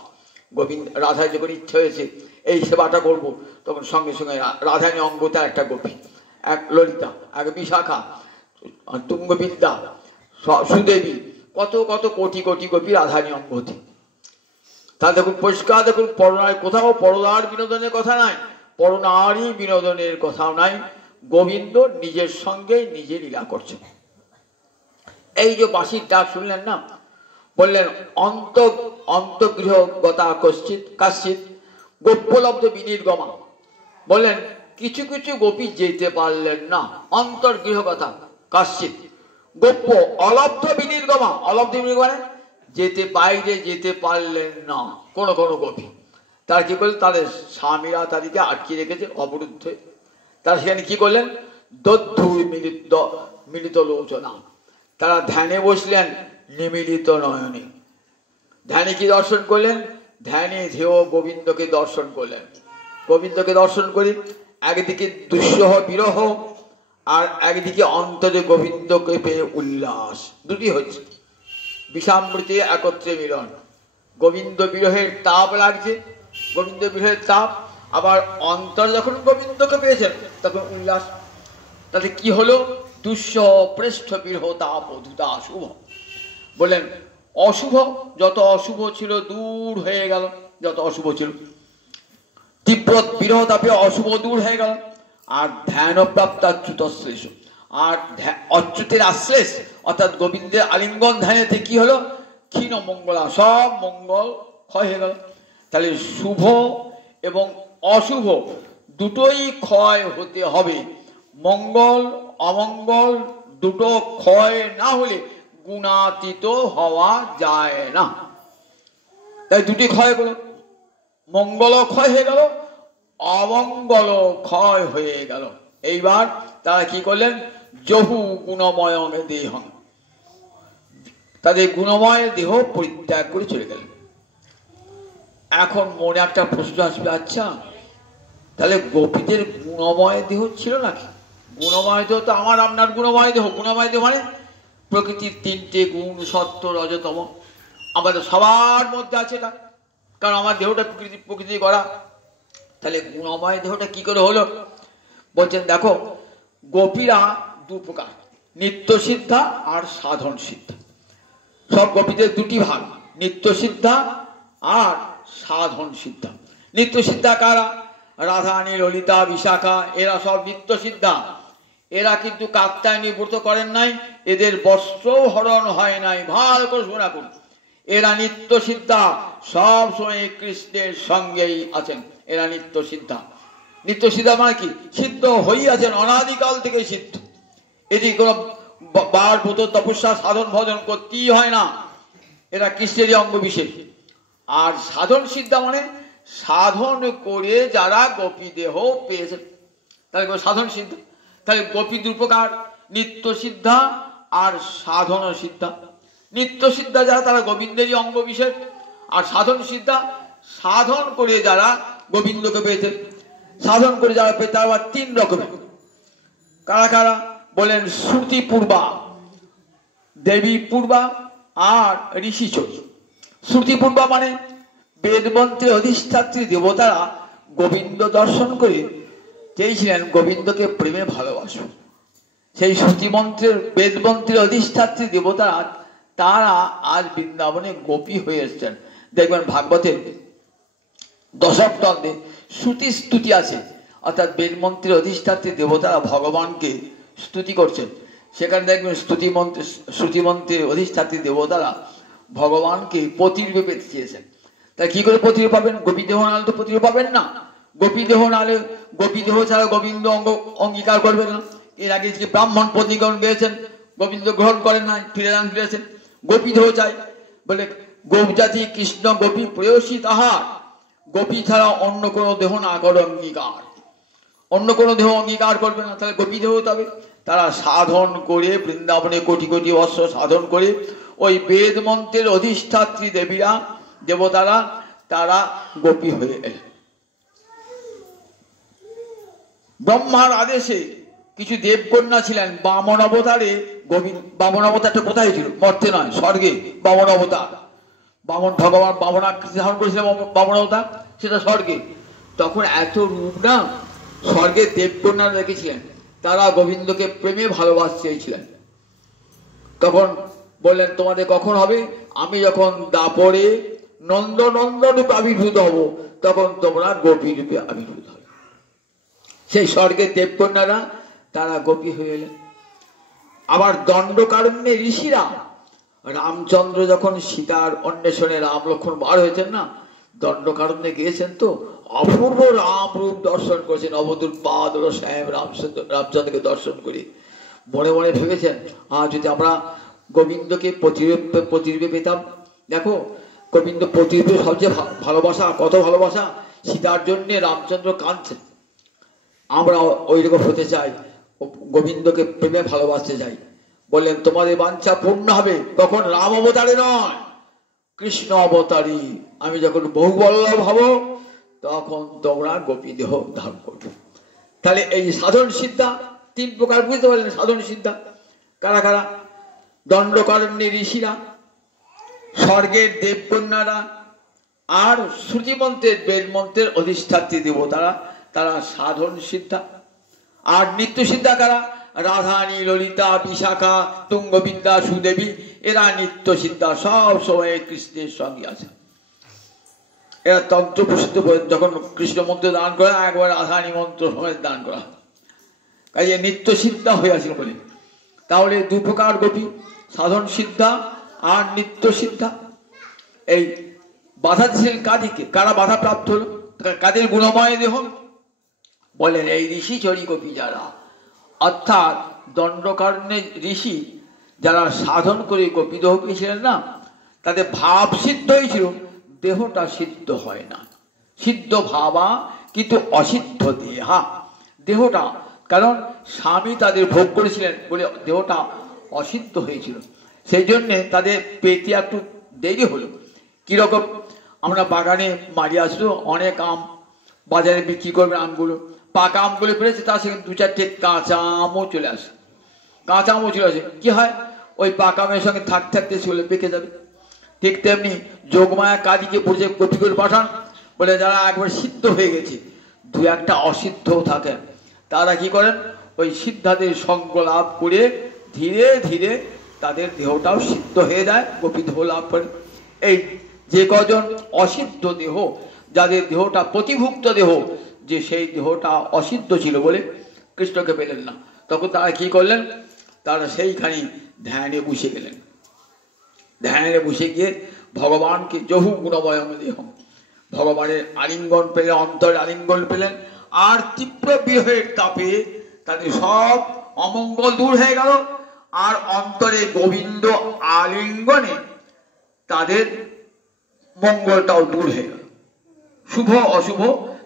গোবিন্দ রাধার যখন ইচ্ছে হয়েছে এই সেবাটা করব, তখন সঙ্গে সঙ্গে রাধারানী অঙ্গতা একটা গোপী, এক ললিতা, এক বিশাখা, তুঙ্গবিদ্যা, সুদেবী, কত কত কোটি কোটি গোপী রাধারানী অঙ্গতি। তা দেখুন পরিষ্কার, দেখুন পরনারী, কোথাও পরনার বিনোদনের কথা নাই, পরনারী বিনোদনের কথাও নাই। গোবিন্দ নিজের সঙ্গে নিজে লীলা করছেন। এই যে বাঁশির ডাক শুনলেন না, বললেন অন্তগৃহগতা কাশ্চিৎ গোপ্যলব্ধ বিনির্গমা। বললেন কিছু কিছু গোপী যেতে পারলেন না, অন্তর্গৃহগতা কাশ্চিৎ গোপ্য অলব্ধ বিনির্গমা। অলব্ধ বিনির্গমা যেতে বাইরে যেতে পারলেন না কোন কোন গোপী। তার কি করলেন, তাদের স্বামীরা তাদেরকে আটকে রেখেছে অবরুদ্ধ। তারা সেখানে কি করলেন, দদ্ধুর মিলিত লোচনা, তারা ধ্যানে বসলেন নিমিলিত নয়নে। ধ্যানে কি দর্শন করলেন, ধ্যানে ধেয় গোবিন্দকে দর্শন করলেন। গোবিন্দকে দর্শন করি একদিকে দুঃসহ বিরহ, আর একদিকে অন্তরে গোবিন্দকে পেয়ে উল্লাস, দুটি হচ্ছে। বিষামৃতি একত্রে মিলন। গোবিন্দ বিরহের তাপ লাগছে, গোবিন্দ বিরহের তাপ, আবার অন্তর যখন গোবিন্দকে পেয়েছেন তখন উল্লাস। তাতে কি হলো, দুঃসহ পৃষ্ঠ বিরহ তাপ অধুতা শুভ। বললেন অশুভ, যত অশুভ ছিল দূর হয়ে গেল, যত অশুভ ছিল তীব্র বিরহ তাপে অশুভ দূর হয়ে গেল। আর ধ্যান প্রাপ্ত অচ্যুত শ্লেষ, আর অচ্যুতের আশ্লেষ অর্থাৎ গোবিন্দের আলিঙ্গন ধ্যানেতে কি হলো, ক্ষীণ মঙ্গলা, সব মঙ্গল ক্ষয় হয়ে গেল। তাহলে শুভ এবং অশুভ দুটোই ক্ষয় হতে হবে। মঙ্গল অমঙ্গল দুটো ক্ষয় না হলে গুণাতীত হওয়া যায় না। তাই দুটি ক্ষয় হলো, মঙ্গল ক্ষয় হয়ে গেল, অমঙ্গল ক্ষয় হয়ে গেল। এইবার তারা কি করলেন, জহু গুণময় দেহং, তাদের গুণময় দেহ পরিত্যাগ করে চলে গেলেন। এখন মনে একটা প্রশ্ন আসবে, আচ্ছা তাহলে গোপীদের গুণময় দেহ ছিল নাকি? গুণময় দেহ তো আমার আপনার গুণময় দেহ। গুণময় দেহ মানে প্রকৃতির তিনটে গুণ, সত্য রজতম, আমাদের সবার মধ্যে আছে এটা, কারণ আমার দেহটা প্রকৃতি করা। তাহলে গুণময় দেহটা কি করে হলো? বলছেন দেখো, গোপীরা দু প্রকার, নিত্য সিদ্ধা আর সাধন সিদ্ধা। সব গোপীদের দুটি ভাগ, নিত্য সিদ্ধা আর সাধন সিদ্ধা। নিত্য সিদ্ধা কারা? রাধারানী, ললিতা, বিশাখা, এরা সব নিত্য সিদ্ধা। এরা কিন্তু কাত্যায়নী ব্রত করেন নাই, এদের বস্ত্র হরণ হয় নাই। ভালো করে শোনা করুন, এরা নিত্য সিদ্ধা, সব সময় কৃষ্ণের সঙ্গেই আছেন। এরা নিত্য সিদ্ধা। নিত্য সিদ্ধা মানে কি? সিদ্ধ হইয়াছেন, অনাদিকাল থেকে সিদ্ধ। এটি কোনো বার ব্রত তপস্যা সাধন ভজন করতেই হয় না, এরা কৃষ্ণেরই অঙ্গ বিশেষ। আর সাধন সিদ্ধা মানে সাধন করে যারা গোপী দেহ পেয়েছেন, তাহলে সাধন সিদ্ধা। তাহলে গোপী দুপ্রকার, নিত্য সিদ্ধা আর সাধন সিদ্ধা। নিত্য সিদ্ধা যারা, তারা গোবিন্দেরই অঙ্গ বিশেষ। আর সাধন সিদ্ধা সাধন করে যারা গোবিন্দকে পেয়েছেন। সাধন করে যারা পেয়ে তারা আবার তিন রকমের। কারা কারা? বলেন শ্রুতি পূর্বা, দেবী পূর্বা আর ঋষি চোষ। শ্রুতি পূর্বা মানে বেদ মন্ত্রে অধিষ্ঠাত্রী দেবতারা গোবিন্দ দর্শন করে চেয়েছিলেন গোবিন্দকে প্রেমে ভালোবাসো। সেই শ্রুতি মন্ত্রের, বেদ মন্ত্রের অধিষ্ঠাত্রী দেবতারা তারা আজ বৃন্দাবনে গোপী হয়ে এসছেন। দেখবেন ভাগবতের দশম স্কন্ধে শ্রুতি স্তুতি আছে, অর্থাৎ বেদ মন্ত্রের অধিষ্ঠাত্রী দেবতারা ভগবানকে স্তুতি করছেন। সেখানে দেখবেন শ্রুতি মন্ত্রের অধিষ্ঠাত্রী দেবতারা ভগবানকে পতিরূপে পেতে চেয়েছেন। তাই কি করে পতিরূপ পাবেন? গোপী দেহ নালে তো পতিরূপ পাবেন না। গোপী দেহ নালে, গোপী দেহ ছাড়া গোবিন্দ অঙ্গীকার করবেন না। এর আগে যে ব্রাহ্মণ পত্নীগণ গিয়েছেন, গোবিন্দ গ্রহণ করেন নাই, ফিরেছেন। গোপী দেহ চাই বলে, গোপ জাতি কৃষ্ণ গোপী প্রেয়সী তাহার, গোপী ছাড়া অন্য কোনো দেহ না করো অঙ্গীকার। অন্য কোনো দেহ অঙ্গীকার করবে না, তাহলে গোপী দেহ হতে হবে। তারা সাধন করে বৃন্দাবনে কোটি কোটি বর্ষ সাধন করে ওই বেদ মন্ত্রের অধিষ্ঠাত্রী দেবীরা, দেবতারা, তারা গোপী হয়ে এলেন। ব্রহ্মার আদেশে কিছু দেবকন্যা ছিলেন বামন অবতারে। বামন অবতারটা কোথায় ছিল? মর্তে নয়, স্বর্গে বামন অবতার। বামন ভগবান বামন আকৃতি ধারণ করেছিলেন, বামন অবতার, সেটা স্বর্গে। তখন এত রূপ না, স্বর্গের দেবকন্যারা রেখেছিলেন, তারা গোবিন্দকে প্রেমে ভালোবাসতে চেয়েছিলেন। তখন বললেন তোমাদের কখন হবে? আমি যখন দাপরে নন্দনন্দন রূপে আবির্ভূত হব, তখন তোমরা গোপী রূপে আবির্ভূত হবে। সেই স্বর্গের দেবকন্যারা তারা গোপী হয়ে এলেন। আবার দণ্ডকারণ্যে ঋষিরা, রামচন্দ্র যখন সীতার অন্বেষণে রাম লক্ষ্মণ বার হয়েছেন না, দণ্ডকারণ্যে গিয়েছেন, তো অপূর্ব রাম রূপ দর্শন করেছেন। অবধূত পাদ শ্যাম রামচন্দ্রকে দর্শন করে মনে মনে ভেবেছেন, যদি আমরা গোবিন্দকে প্রতিরূপে পেতাম। দেখো, গোবিন্দ প্রতিরূপে সবচেয়ে ভালোবাসা, কত ভালোবাসা। সীতার জন্য রামচন্দ্র কাঁদছেন। আমরা ওই রকম হতে চাই, গোবিন্দকে প্রেমে ভালোবাসতে চাই। বললেন তোমাদের বাঞ্ছা পূর্ণ হবে কখন? রাম অবতারে নয়, কৃষ্ণ অবতারী। আমি যখন বহুবল্লভ হব, তখন তোমরা গোপী দেহ ধারণ করবে। তাহলে এই সাধন সিদ্ধা তিন প্রকার বুঝতে পারলেন। সাধন সিদ্ধা কারা কারা? দণ্ডকারণ্যে ঋষিরা, স্বর্গের দেবকন্যারা, আর শ্রুতিমন্ত্রের বেদ মন্ত্রের অধিষ্ঠাত্রী দেবতারা, তারা সাধন সিদ্ধা। আর নিত্য সিদ্ধা কারা? রাধারানী, ললিতা, বিশাখা, তুঙ্গবিদ্যা, সুদেবী, এরা নিত্য সিদ্ধা, সব সময় কৃষ্ণের সঙ্গে আছে। এরা তন্ত্র প্রসিদ্ধ, যখন কৃষ্ণ মন্ত্র দান করা, একবার রাধারানী মন্ত্র সময় দান করা, কাজে নিত্য সিদ্ধা হয়ে আছে বলে। তাহলে দু প্রকার গোপী, সাধন সিদ্ধা আর নিত্য সিদ্ধা। এই বাধা দিয়েছিলেন কাদিকে, কারা বাধা প্রাপ্ত হল? কাদের গুণময় দেহ? বলেন এই ঋষি চরি গোপী যারা, অর্থাৎ দণ্ডকারণ্যে ঋষি যারা সাধন করে গোপী দেহ পেয়েছিলেন না, তাদের ভাব সিদ্ধ হয়েছিল, দেহটা সিদ্ধ হয় না। সিদ্ধ ভাবা কিন্তু অসিদ্ধ দেহা, দেহটা, কারণ স্বামী তাদের ভোগ করেছিলেন বলে দেহটা অসিদ্ধ হয়েছিল। সেই জন্যে তাদের পেতে একটু দেরি হলো। কিরকম, আমরা বাগানে মারি আসলো অনেক আম, বাজারে বিক্রি করবে আমগুলো, পাকা আমগুলো পেরেছে, তার সঙ্গে দু চারটে কাঁচা আমও চলে আসে। কাঁচা আমও চলে আসে, কি হয় ওই পাকা আমের সঙ্গে থাকতে সেগুলো পেকে যাবে। ঠিক তেমনি যোগমায়া কাজীকে বসে কপি করে পাঠান, বলে যারা একবার সিদ্ধ হয়ে গেছে, দু একটা অসিদ্ধও থাকেন, তারা কি করেন ওই সিদ্ধাদের সঙ্গ লাভ করে ধীরে ধীরে তাদের দেহটাও সিদ্ধ হয়ে যায়, গোপী দেহ লাভ করে। এই যে কজন অসিদ্ধ দেহ, যাদের দেহটা প্রতিভুক্ত দেহ, যে সেই দেহটা অসিদ্ধ ছিল বলে কৃষ্ণকে পেলেন না, তখন তারা কি করলেন, তারা সেইখানে ধ্যানে বসে গেলেন। ধ্যানে বসে গিয়ে ভগবানকে জহু গুণময় দেহ, ভগবানের আলিঙ্গন পেলেন, অন্তরে আলিঙ্গন পেলেন, আর তীব্র বিরহের তাপে তাদের সব অমঙ্গল দূর হয়ে গেল, আর অন্তরে গোবিন্দ আলিঙ্গনে তাদের মঙ্গলটাও দূর হয়ে গেল। শুভ অশুভ,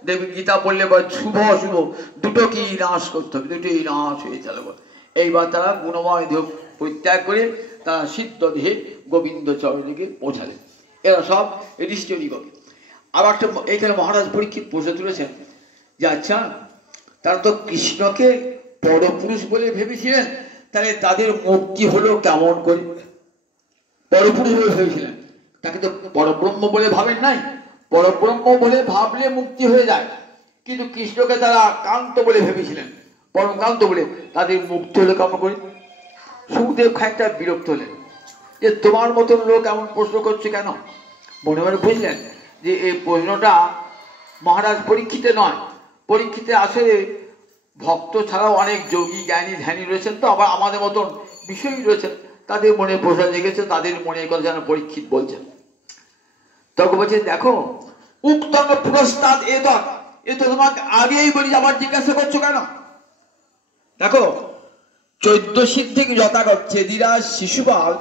দেবী গীতা পড়লে শুভ অশুভ দুটোকেই নাশ করতে হবে, দুটোই নাশ হয়ে চলবে। এইবার তারা গুণময় দেহ পরিত্যাগ করে তারা সিদ্ধ দেহে গোবিন্দ চরণে পৌঁছালেন। এরা সব ঋষি কবি। আবার একটা এখানে মহারাজ পরীক্ষিত প্রশ্ন তুলেছেন যে আচ্ছা, তারা তো কৃষ্ণকে পরপুরুষ বলে ভেবেছিলেন, তাহলে তাদের মুক্তি হলো কেমন করে? পরপুরুষ বলে ভেবেছিলেন, তাকে তো পরব্রহ্ম বলে ভাবেন নাই। পরব্রহ্ম বলে ভাবলে মুক্তি হয়ে যায়, কিন্তু কৃষ্ণকে তারা কান্ত বলে ভেবেছিলেন, পরমকান্ত বলে, তাদের মুক্তি হলো কেমন করে? সুখদেব খানিকটা বিরক্ত হলেন যে তোমার মতন লোক এমন প্রশ্ন করছে কেন? মনে মনে বুঝলেন যে এই প্রশ্নটা মহারাজ পরীক্ষিতে নয়, পরীক্ষিতে আসলে ভক্ত ছাড়াও অনেক যোগী জ্ঞানী ধ্যানী রয়েছেন, তো আবার আমাদের মতন বিষয়ী রয়েছেন, তাদের মনে প্রশ্ন জেগেছে, তাদের মনে কথা যেন পরীক্ষিত বলছেন। তখন বলছে দেখো, উক্তঙ্গ পুরস্তাদ এ তো তোমাকে আগেই বলি, আবার জিজ্ঞাসা করছো কেন? দেখো, 14 সিদ্ধিক যথাগত চেদিরাজ শিশুপাল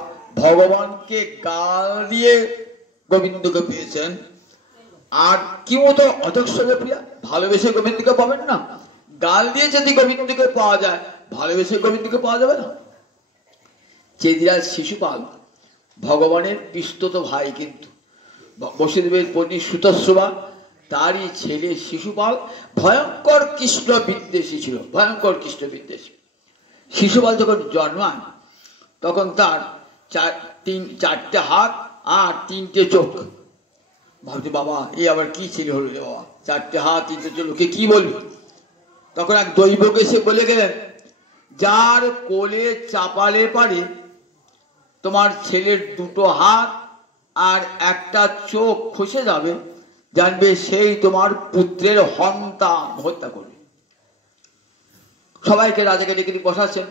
ভগবানকে গাল দিয়ে গোবিন্দকে পেয়েছেন, আর কি মতো অধক্ষরে প্রিয়া ভালোবেসে গোবিন্দকে পাবেন না? গাল দিয়ে যদি গোবিন্দকে পাওয়া যায়, ভালোবেসে গোবিন্দকে পাওয়া যাবে না? চেদিরাজ শিশুপাল ভগবানের পিস্তত ভাই, কিন্তু বসুদেবের পত্নী সুতশ্রবা তারই ছেলে শিশুপাল ভয়ঙ্কর কৃষ্ণ বিদ্বেষী ছিল, ভয়ঙ্কর কৃষ্ণ বিদ্বেষী। শিশুপাল যখন জন্মায় তখন তার চারটে হাত আর 3টে চোখ। ভাবছে বাবা এ আবার কি ছেলে হলো রে বাবা, 4টে হাত 3টে চোখ, লোকে কি বলবে? তখন এক দৈবক এসে বলে গেলেন, যার কোলে চাপালে পারে তোমার ছেলের 2টো হাত আর একটা চোখ খসে যাবে, জানবে সেই তোমার পুত্রের হত্যা করবে। সবাইকে রাজাকে ডেকে বসাচ্ছেন,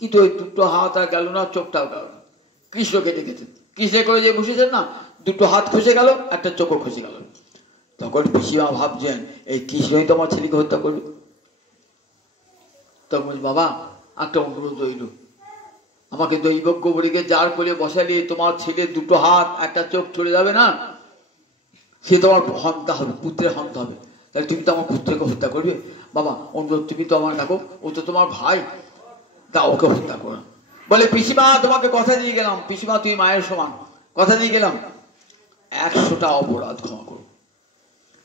কিন্তু ওই 2টো হাত আর গেল না, চোখটাও গেল না। কৃষ্ণকে ডেকেছেন, কৃষ্ণে করে যে বসেছেন না, 2টো হাত খসে গেল, একটা চোখও খসে গেল। তখন পিসিমা ভাবছেন এই কৃষ্ণই তো আমার ছেলেকে হত্যা করবে। তখন বলছে বাবা একটা অনুরোধ হইল, আমাকে দৈবজ্ঞ বলিকে যার কোলে বসালে তোমার ছেলে 2টো হাত একটা চোখ চলে যাবে না, সে তোমার হত্যা হবে, পুত্রের হত্যা হবে, তাহলে তুমি তো আমার পুত্রকে হত্যা করবে। বাবা অনুরোধ, তুমি তো আমার ডাকো, ও তো তোমার ভাই, তা ওকে হত্যা করো। বলে পিসিমা তোমাকে কথা দিয়ে গেলাম, পিসিমা তুই মায়ের সমান, কথা দিয়ে গেলাম 100টা অপরাধ ক্ষমা করবো,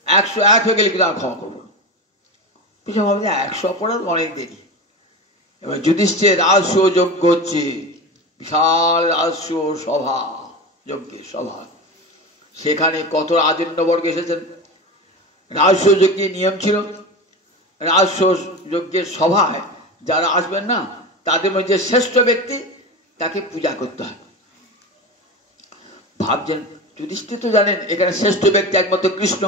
101 হয়ে গেলে কিন্তু আর ক্ষমা করবো না। পিসিমা ভাবছে 100 অপরাধ অনেক দেরি। এবার যুধিষ্ঠির রাজস্ব যজ্ঞ হচ্ছে, বিশাল রাজস্ব সভা, যজ্ঞের সভা, সেখানে কত রাজন্যবর্গ এসেছেন। রাজস্ব যজ্ঞের নিয়ম ছিল, রাজস্ব যজ্ঞের সভায় যারা আসবেন না, তাদের মধ্যে শ্রেষ্ঠ ব্যক্তি তাকে পূজা করতে হয়। ভাবছেন যুধিষ্ঠির তো জানেন এখানে শ্রেষ্ঠ ব্যক্তি একমাত্র কৃষ্ণ,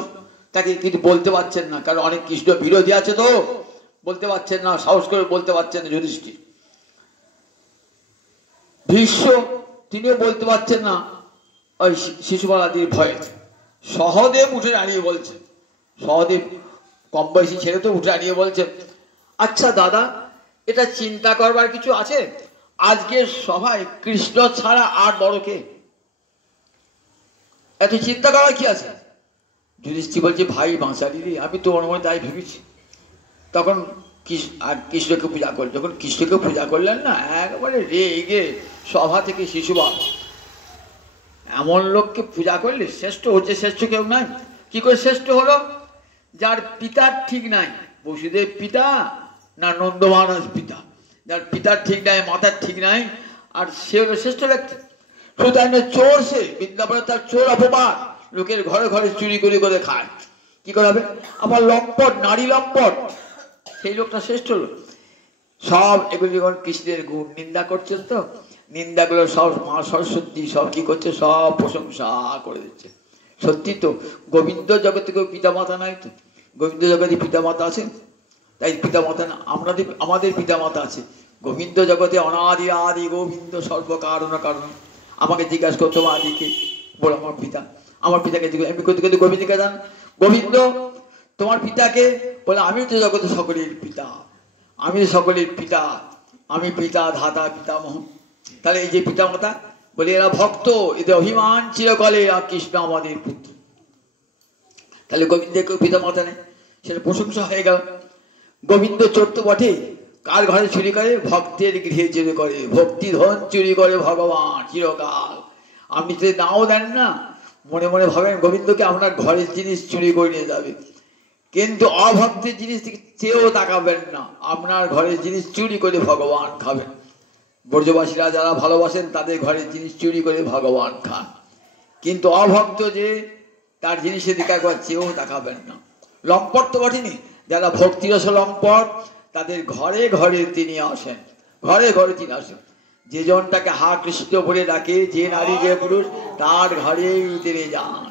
তাকে কিন্তু বলতে পারছেন না, কারণ অনেক কৃষ্ণ বিরোধী আছে, তো বলতে পারছেন না, সাহস করে বলতে পারছেন না যুধিষ্ঠির। ভীষ্ম তিনিও বলতে পারছেন না ওই শিশুপাল আদির ভয়ে। সহদেব উঠে দাঁড়িয়ে বলছেন, সহদেব কম বয়সী ছেলে তো, উঠে দাঁড়িয়ে বলছেন আচ্ছা দাদা, এটা চিন্তা করবার কিছু আছে? আজকের সভায় কৃষ্ণ ছাড়া আর বড় কে? এত চিন্তা করার কি আছে? যুধিষ্ঠির বলছে ভাই বাঁচালি রে, আমি তো মনে মনে তাই ভেবেছি। তখন আর কৃষ্ণকে পূজা করলেন। যখন কৃষ্ণকে পূজা করলেন না, একবারে রেগে সভা থেকে শিশুপাল, এমন লোককে পূজা করলে শ্রেষ্ঠ হচ্ছে, শ্রেষ্ঠ কেউ নাই। কি করে শ্রেষ্ঠ হলো? যার পিতার ঠিক নাই, বসুদেব পিতা না নন্দ মহারাজ পিতা, যার পিতার ঠিক নাই, মাতার ঠিক নাই, আর সে হলো শ্রেষ্ঠ ব্যক্তি। শুধু তাই না, চোর সে, বৃন্দাবনে তার চোর অপবাদ, লোকের ঘরে ঘরে চুরি করে করে খায়, কি করে হবে? আবার লম্পট, নারী লম্পট, সেই লোকটা শ্রেষ্ঠ লোক। সব এগুলি যখন কৃষ্ণের গুণ নিন্দা করছেন, তো নিন্দাগুলো সব মা সরস্বতী সব কি করছে, সব প্রশংসা করে দিচ্ছে। সত্যি তো, গোবিন্দ জগতে কেউ পিতা মাতা নাই তো? গোবিন্দ জগতে পিতা মাতা আছেন? তাই পিতা মাতা না, আমাদের পিতা মাতা আছে। গোবিন্দ জগতে অনাদি আদি গোবিন্দ সর্বকারণ কারণ। আমাকে জিজ্ঞাসা করতো আদিকে, বলো আমার পিতা, আমার পিতাকে এমনি করতে করতে গোবিন্দকে জান, গোবিন্দ তোমার পিতাকে বলে, আমি তো জগতে সকলের পিতা, আমি সকলের পিতা, আমি পিতা ধাতা পিতামহ। তাহলে এই যে পিতা মাতা বলে, এরা ভক্ত, এদের অভিমান চিরকালে কৃষ্ণ আমাদের পুত্র। তাহলে গোবিন্দের কেউ পিতা মাতা নেই, সেটা প্রশংসা হয়ে গেল। গোবিন্দ চোর তো বটে, কার ঘরে চুরি করে? ভক্তের গৃহে চুরি করে, ভক্তি ধন চুরি করে ভগবান চিরকাল। আপনি যদি নাও দেন না, মনে মনে ভাবেন গোবিন্দকে আপনার ঘরের জিনিস চুরি করে নিয়ে যাবে, কিন্তু অভক্তের জিনিস থেকে চেয়েও তাকাবেন না, আপনার ঘরের জিনিস চুরি করে ভগবান খাবেন। ব্রজবাসীরা যারা ভালোবাসেন তাদের ঘরের জিনিস চুরি করে ভগবান খান, কিন্তু অভক্ত যে, তার জিনিসের দিকে একবার চেয়েও তাকাবেন না। লম্পট তো বটেনি, যারা ভক্তিরস লম্পট, তাদের ঘরে ঘরে তিনি আসেন, ঘরে ঘরে তিনি আসেন। যে জনটাকে হা কৃষ্ণ বলে ডাকে, যে নারী যে পুরুষ, তার ঘরেই তিনি যান,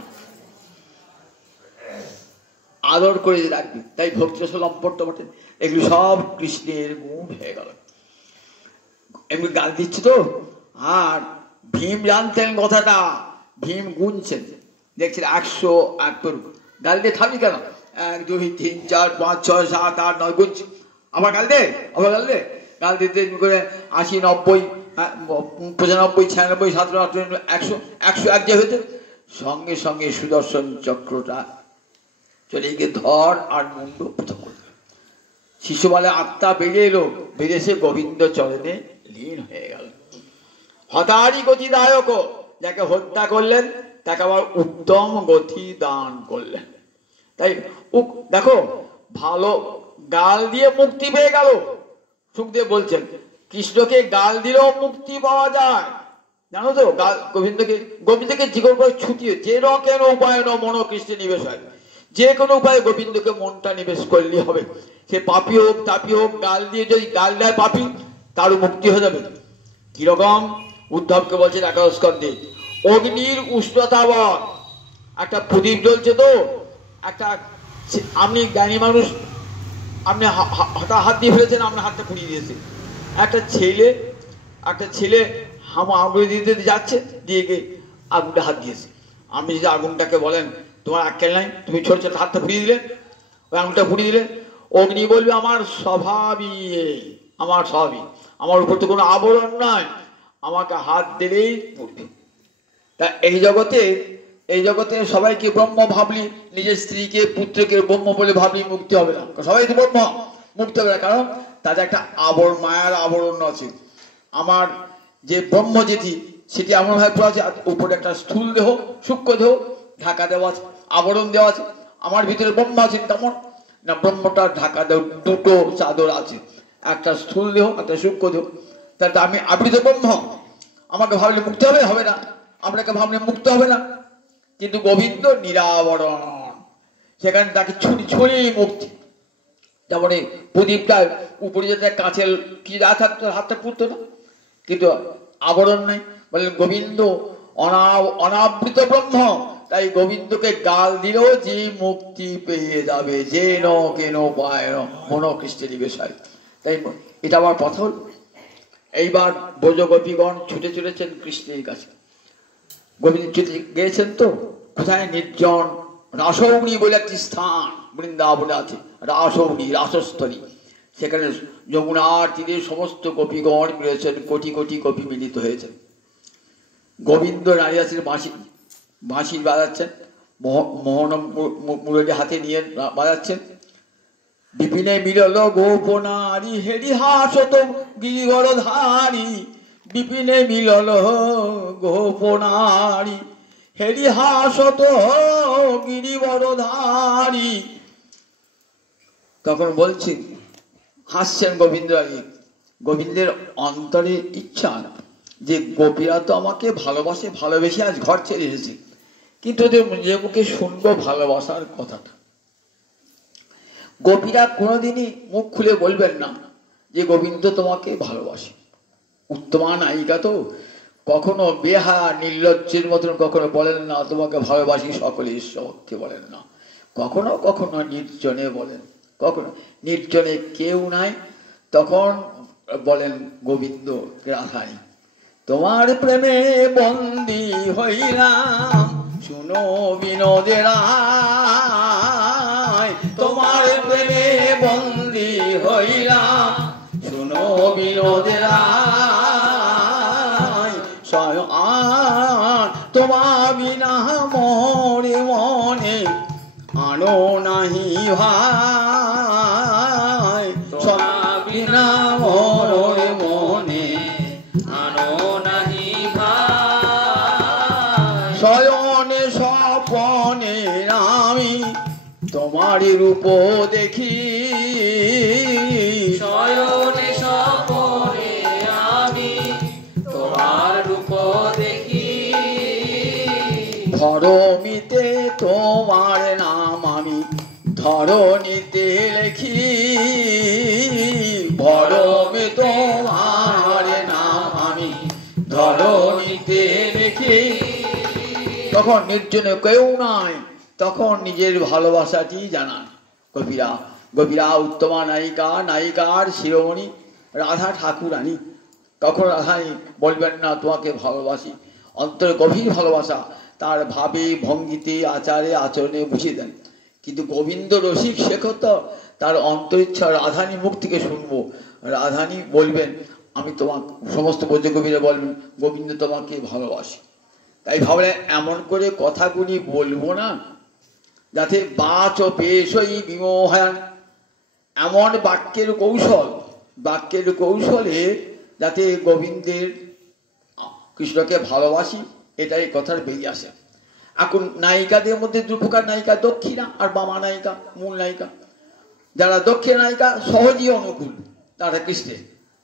আদর করে রাখবে। তাই ভক্তিরস লম্পট তো বটে। এগুলো সব কৃষ্ণের গুণ হয়ে গেল। এমনি গাল দিচ্ছি তো। আর ভীম জানতেন কথাটা, ভীম গুনছেন, দেখছেন 101 গাল দিয়ে থামি কেন, 1 2 3 4 5 6 7 8 9 গুনছে, আবার গাল দে, আবার গাল দে, গাল দিতে করে 80 90 95 96 97 98 100 101 যে হয়েছে, সঙ্গে সঙ্গে সুদর্শন চক্রটা চলে গিয়ে ধর আর মুন্ড পৃথক করল। শিশুপালের আত্মা বেরিয়ে এলো, বেরিয়ে এসে গোবিন্দ চরণে লীন হয়ে গেল। হতারি গতিদায়ক, যাকে হত্যা করলেন তাকে আবার উত্তম গতি দান করলেন। তাই দেখো, ভালো গাল দিয়ে মুক্তি পেয়ে গেল। সুখদেব বলছেন, কৃষ্ণকে গাল দিলেও মুক্তি পাওয়া যায়, জানো তো? গোবিন্দকে জিজ্ঞাসা করে ছুটিয়ে, যে কেন উপায় মন কৃষ্ণে নিবেশ হয়, যে কোনো উপায়ে গোবিন্দকে মনটা নিবেশ করলে হবে। সে পাপী হোক তাপী হোক, গাল দিয়ে যদি গাল দেয় পাপী, তারও মুক্তি হয়ে যাবে। কিরকম? উদ্ধবকে বলছেন 11 স্কন্ধে, অগ্নির উষ্ণতাবৎ, একটা প্রদীপ জ্বলছে তো, একটা, আপনি জ্ঞানী মানুষ, আপনি হাত দিয়ে ফেলেছেন, আপনার হাতটা পুড়িয়ে দিয়েছে। একটা ছেলে আগুন দিতে যাচ্ছে, দিয়ে গিয়ে আগুনটা হাত দিয়েছে। আপনি যদি আগুনটাকে বলেন তোমার আক্কেল নাই, তুমি ছোট ছোট হাতটা পুড়িয়ে দিলে, ওই আগুনটা পুড়িয়ে দিলে, অগ্নি বলবে আমার স্বভাবই, আমার উপর তো কোনো আবরণ নাই, আমাকে হাত দিলেই পড়বে। তা এই জগতে সবাইকে ব্রহ্ম ভাবলি, নিজের স্ত্রীকে পুত্রকে ব্রহ্ম বলে ভাবলি মুক্তি হবে না, সবাই তো ব্রহ্ম, মুক্তি হবে না। কারণ তাদের একটা মায়ার আবরণ আছে। আমার যে ব্রহ্ম যেটি, সেটি এমনভাবে পড়া আছে, উপরে একটা স্থূল দেহ, সূক্ষ্ম দেহ ঢাকা দেওয়া আছে, আবরণ দেওয়া আছে। আমার ভিতরে ব্রহ্ম আছে তেমন না, ব্রহ্মটা ঢাকা দেওয়া দুটো চাদর আছে, একটা স্থূল দেহ, একটা সূক্ষ্ম দেহ। তাহলে আমি আবৃত ব্রহ্ম, আমাকে ভাবলে মুক্তি হবে না, আপনাকে ভাবলে মুক্ত হবে না। কিন্তু গোবিন্দ নিরাবরণ, সেখানে তাকে ছুঁড়ি মুক্তি। তারপরে প্রদীপটা উপরে যেটা কাঁচের কি যা থাকতো, হাতটা পুড়তো না, কিন্তু আবরণ নাই। বলেন গোবিন্দ অনাবৃত ব্রহ্ম, তাই গোবিন্দকে গাল দিলেও যে মুক্তি পেয়ে যাবে, যে কেন পায় মন কৃষ্ণে নিবেশ হয়। তাই এটা আমার কথা হল। এইবার ব্রজগোপীগণ ছুটে চলেছেন কৃষ্ণের কাছে। গোবিন্দ ছুটে গিয়েছেন তো কোথায়? নির্জন রাসৌনি বলে একটি স্থান বৃন্দাবনে আছে, রাসৌনি, রাসস্থলী। সেখানে যমুনার তীরে সমস্ত গোপীগণ মিলেছেন, কোটি কোটি গোপী মিলিত হয়েছেন। গোবিন্দ নারী আছেন, বাঁশি বাজাচ্ছেন, মোহন মুরলী হাতে নিয়ে বাজাচ্ছেন। বিপিনে মিলল গোপনারী হেরি হাসত গিরিবরধারী, বিপিনে মিলল গোপনারী হেরি হাসত গিরিবরধারী। তখন বলছি, হাসছেন গোবিন্দ। গোবিন্দের অন্তরে ইচ্ছা যে গোপীরা তো আমাকে ভালোবাসে, ভালোবেসে আজ ঘর ছেড়ে এসেছে, কিন্তু ওদের নিজের মুখে শুনবো ভালোবাসার কথাটা। গোপীরা কোনোদিনই মুখ খুলে বলবেন না যে গোবিন্দ তোমাকে ভালোবাসে। উত্তমা নায়িকা তো কখনো বেহা নির্লজ্জের মতন কখনো বলেন না তোমাকে ভালোবাসি সকলে ঈশ্বরকে বলেন না। কখনো কখনো নির্জনে বলেন, কখনো নির্জনে কেউ নাই তখন বলেন গোবিন্দ রাধানী, তোমার প্রেমে বন্দী হইলাম শুনো বিনোদের আয়, তোমার প্রেমে বন্দী হইলাম শুনো বিনোদের আয়, স্বয়ং তোমার বিনা মোরে মনে আনো নাহি ভাই, তোমার বিনা মোরে মনে আনো নাহি ভাই, শয়নে স্বপনে আমি তোমার রূপ দেখি, শয়নে স্বপনে আমি তোমার রূপ দেখি, ধরণীতে তোমার নাম আমি ধরণীতে লেখি, ধরণী তোমার নাম আমি ধরণীতে লেখি। তখন নির্জনে কেউ নাই, তখন নিজের ভালোবাসাটি জানান গোপীরা। গোপীরা উত্তমা নায়িকা, নায়িকার শিরোমণি রাধা ঠাকুরানী। কখন রাধানী বলবেন না তোমাকে ভালোবাসি? অন্তরে গভীর ভালোবাসা তার ভাবে ভঙ্গিতে আচারে আচরণে বুঝিয়ে দেন। কিন্তু গোবিন্দ রসিক শেখর তো তার অন্তরিচ্ছা রাধানী মুখ থেকে শুনবো। রাধানী বলবেন আমি তোমাকে, সমস্ত ব্রজগোপীরা বলবেন গোবিন্দ তোমাকে ভালোবাসি। তাই ভাবলেন এমন করে কথাগুলি বলবো না যাতে বাচ ও পেশই বিমোহায়ন, এমন বাক্যের কৌশলে যাতে গোবিন্দের কৃষ্ণকে ভালোবাসি এটাই কথার বেরিয়ে আসে। এখন নায়িকাদের মধ্যে দু প্রকার নায়িকা, দক্ষিণা আর বামা নায়িকা, মূল নায়িকা। যারা দক্ষিণ নায়িকা সহজেই অনুকূল তারা কৃষ্ণের,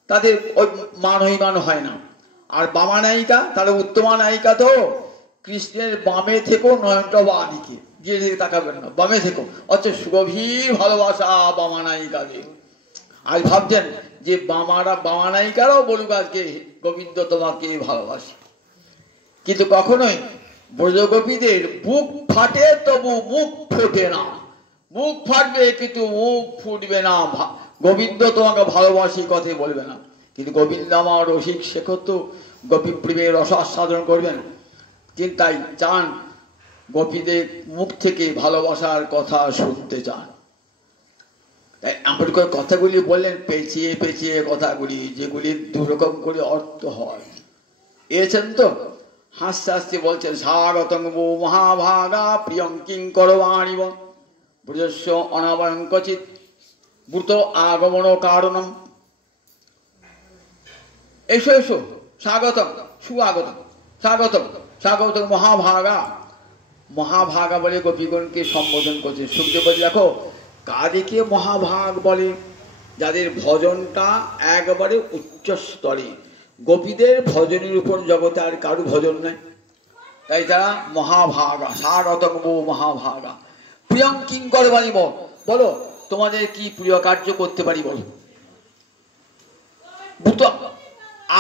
তাদের ওই মান অভিমান হয় না। আর বামা নায়িকা তারা উত্তমা নায়িকা তো কৃষ্ণের বামে থেকেও নয়নটা বাঁ দিকে, যে দিকে তাকাবেন না, বামে থেকেও, অর্থাৎ সুগভীর ভালোবাসা বামা নায়িকাদের। আজ ভাবছেন যে বামা নায়িকারাও বলুক আজকে গোবিন্দ তোমাকে ভালোবাসি, কিন্তু কখনোই ব্রজগোপীদের বুক ফাটে তবু মুখ ফোটে না। মুখ ফাটবে কিন্তু মুখ ফুটবে না, গোবিন্দ তোমাকে ভালোবাসি কথাই বলবে না। কিন্তু গোবিন্দ আমার রসিক শেখর তো গোপী প্রেমের রস আস্বাদন করবেন, কিন্তু তাই চান গোপীদের মুখ থেকে ভালোবাসার কথা শুনতে চান। তাই এমন করে কথাগুলি বললেন পেঁচিয়ে পেঁচিয়ে কথাগুলি, যেগুলি দুরকম করে অর্থ হয়। এছেন তো হাসতে হাসতে বলছেন স্বাগতং বো মহাভাগা প্রিয়ং কিং করবাণিব ব্রজস্য অনাবয়ঙ্কচিত ব্রুত আগমন কারণম। এসো এসো, স্বাগতম, সুআগতম, স্বাগতম, স্বাগতম মহাভাগা। মহাভাগা বলে গোপীগণকে সম্বোধন করছে। সুখদেব বলে দেখো কাদিকে মহাভাগ বলে, যাদের ভজনটা একবারে উচ্চ স্তরে। গোপীদের ভজনের উপর জগতে আর কারু ভজন নাই, তাই তারা মহাভাগা। স্বাগতম মহাভাগা প্রিয়ং কিং করবাণিব, বলো তোমাদের কি প্রিয় কার্য করতে পারি বলো। ভূত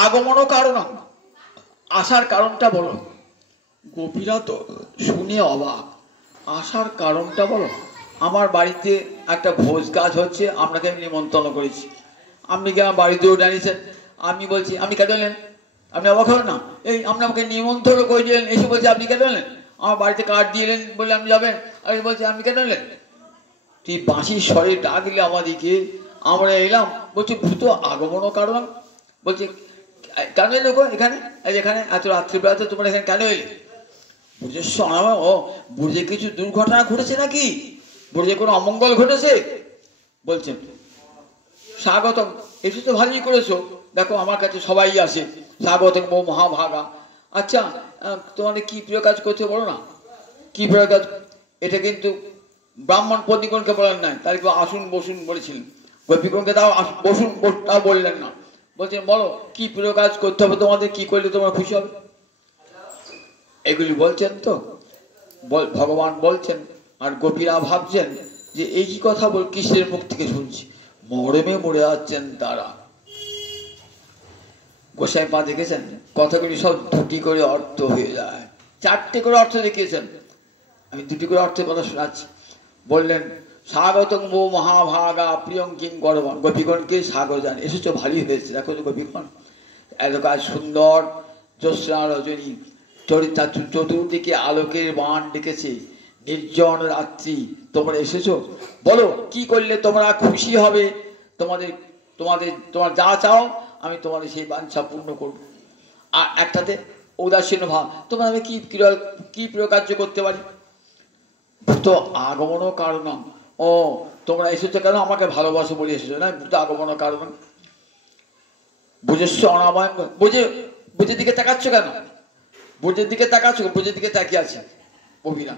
আগমন কারণ, আসার কারণটা বলো। গোপীরা তো শুনে অবাক, আসার কারণটা বলো। আমার বাড়িতে একটা ভোজ কাজ হচ্ছে, আপনাকে আমি নিমন্ত্রণ করেছি, আপনি কি আমার বাড়িতেও দাঁড়িয়েছেন। আমি বলছি আপনি কেন এলেন? আপনি অবাক হলেন না? এই আপনি আমাকে নিমন্ত্রণ করে দিলেন, এসে বলছি আপনি কেন এলেন? আমার বাড়িতে কার্ড দিয়ে এলেন বলে আপনি যাবেন, আর বলছি আপনি কেন এলেন? তুই বাঁশির স্বরে ডাকলে আমাদিকে, আমরা এলাম। বলছি ভূত আগমন কারণ, বলছি কেন এলো গো এখানে? এখানে এত রাত্রিবেলাতে তোমরা এখানে কেন এলে? ব্রজেশ্ব ও ব্রজে কিছু দুর্ঘটনা ঘটেছে নাকি? ব্রজে কোনো অমঙ্গল ঘটেছে? বলছেন স্বাগতম, এসে তো ভালোই করেছো, দেখো আমার কাছে সবাই আসে, স্বাগতম ও মহাভাগা। আচ্ছা তোমাদের কি প্রিয় কাজ করতে বলো না, কি প্রিয় কাজ? এটা কিন্তু ব্রাহ্মণ পত্নীগণকে বলেন নাই, তার আসুন বসুন বলেছিলেন, গোপীগণকে তাও বসুন তাও বললেন না, বলছেন বলো কি প্রিয় কাজ করতে হবে তোমাদের, কি করলে তোমরা খুশি হবে? এগুলি বলছেন তো ভগবান বলছেন, আর গোপীরা ভাবছেন যে এই কি কথা বল, কৃষ্ণের মুখ থেকে শুনছি, মরমে মরে যাচ্ছেন তারা। গোসাই পা দেখেছেন কথাগুলি সব দুটি করে অর্থ হয়ে যায়, চারটে করে অর্থ দেখিয়েছেন, আমি দুটি করে অর্থের কথা শোনাচ্ছি। বললেন স্বাগতং মো মহাভাগা প্রিয়ং কিং গর্বণ, গোপীগণকে স্বাগত জান, এসেছো ভালোই হয়েছে, দেখো তো গোপীগণ এত কাজ সুন্দর, জ্যোৎস্না রজনী চতুর্দিকে আলোকের বাণ ডেকেছে, নির্জন রাত্রি, তোমরা এসেছো, বলো কি করলে তোমরা খুশি হবে, তোমার যা চাও আমি তোমাদের সেই বাঞ্ছা পূর্ণ করব। আর একটাতে উদাসীন ভাব, তোমরা আমি কি প্রিয় কার্য করতে পারি? তো আগমন কারণ, ও তোমরা এসেছো কেন, আমাকে ভালোবাসো বলে এসেছো না, ভূত আগমন কারণ, বুঝেছ অনাময়, বুঝের দিকে তাকাচ্ছ কেন, বুঝের দিকে তাকাচ্ছ, বুঝের দিকে তাকিয়ে আছে অভিনা,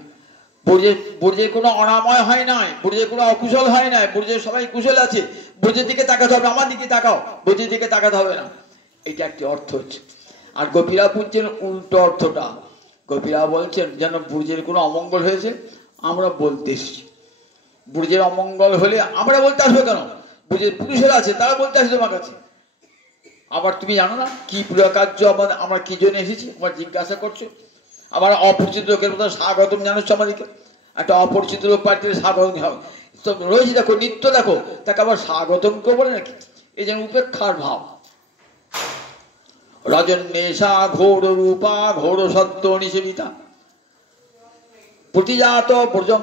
বুঝের কোনো অনাময় হয় নাই, বুঝের কোনো অকুশল হয় নাই, বুঝের সবাই কুশল আছে, বুঝের দিকে তাকাতে হবে, আমার দিকে তাকাও, বুঝের দিকে তাকাতে হবে না, এটা একটি অর্থ হচ্ছে। আর গোপীরা বুঝছেন উল্টো অর্থটা, গোপীরা বলছেন যেন বুঝের কোনো অমঙ্গল হয়েছে আমরা বলতে এসেছি, বুঝের অমঙ্গল হলে আমরা বলতে আসবো কেন, বুঝের পুরুষেরা আছে তারা বলতে আসবে তোমার কাছে, আবার তুমি জানো না কি প্রিয় কার্য আমরা কি জন্য এসেছি, আমার জিজ্ঞাসা করছো, আবার অপরিচিত লোকের মতো স্বাগতম জানাচ্ছ আমাদেরকে, একটা অপরিচিত লোক পার্টিতে স্বাগতম হবে রয়েছে, দেখো নিত্য দেখো তাকে আবার স্বাগতম কেউ বলে নাকি, এই যেন উপেক্ষার ভাব। রজন্যেষা ঘোর রূপা ঘোর সত্য নিষেবিতা প্রতিজাত ব্রজং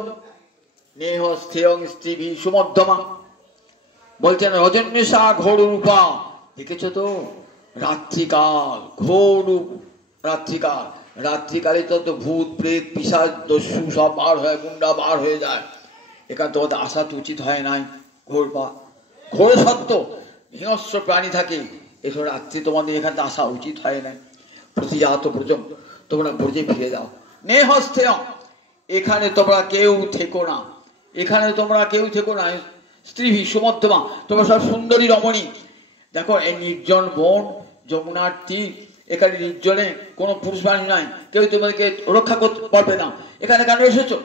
নেহ স্থেয়ং স্ত্রীভি সুমধ্যমা, বলছেন রজন্যেষা ঘোর রূপা, দেখেছ তো রাত্রিকাল, ঘোর রাত্রিকাল, রাত্রিকালে তো ভূত প্রেত পিশাচ দস্যু সব বার হয়, গুন্ডা বার হয়ে যায়, এখানে তোমাদের আসা তো উচিত হয় নাই, ঘোর সত্য হিংস্র প্রাণী থাকে, এসব রাত্রি তোমাদের এখানে আসা উচিত হয় নাই, প্রতিজাত ব্রজং তোমরা ব্রজে ফিরে যাও, নেহস্থেয় এখানে তোমরা কেউ থেকো না, এখানে তোমরা কেউ থেকো না, স্ত্রীভি সুমধ্যমা তোমরা সব সুন্দরী রমণী, দেখো এই নির্জন বন যমুনার তীর, এখানে নির্জনে কোনো পুরুষ মানুষ নাই, কেউ তোমাদেরকে রক্ষা করতে পারবে না, এখানে কেন এসেছো,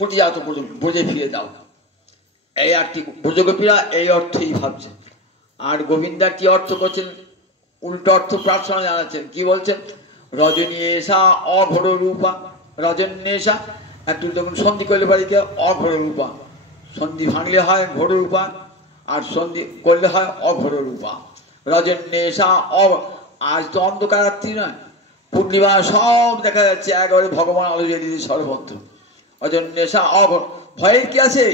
প্রতিজাত ব্রজে ফিরে যাও। এই একটি ব্রজগোপীরা এই অর্থেই ভাবছে, আর গোবিন্দা কি অর্থ করছেন, উল্টো অর্থ প্রার্থনা জানাচ্ছেন, কি বলছেন, রজনীয়েষা অঘোর রূপা, রজন্যেষা একটু যখন সন্ধি করলে বাড়িতে অঘোর রূপা, সন্ধি ভাঙলে হয় ঘোর রূপা, আর সন্ধি করলে হয় অঘোর রূপা, রজন্যেষা আজ তো অন্ধকার রাত্রি নয়, পূর্ণিমা সব দেখা যাচ্ছে, একেবারে ভগবান আলো জ্বালিয়ে দিয়েছে সর্বত্র, রজন্যেষা অঘোর, ভয়ের কি আছে,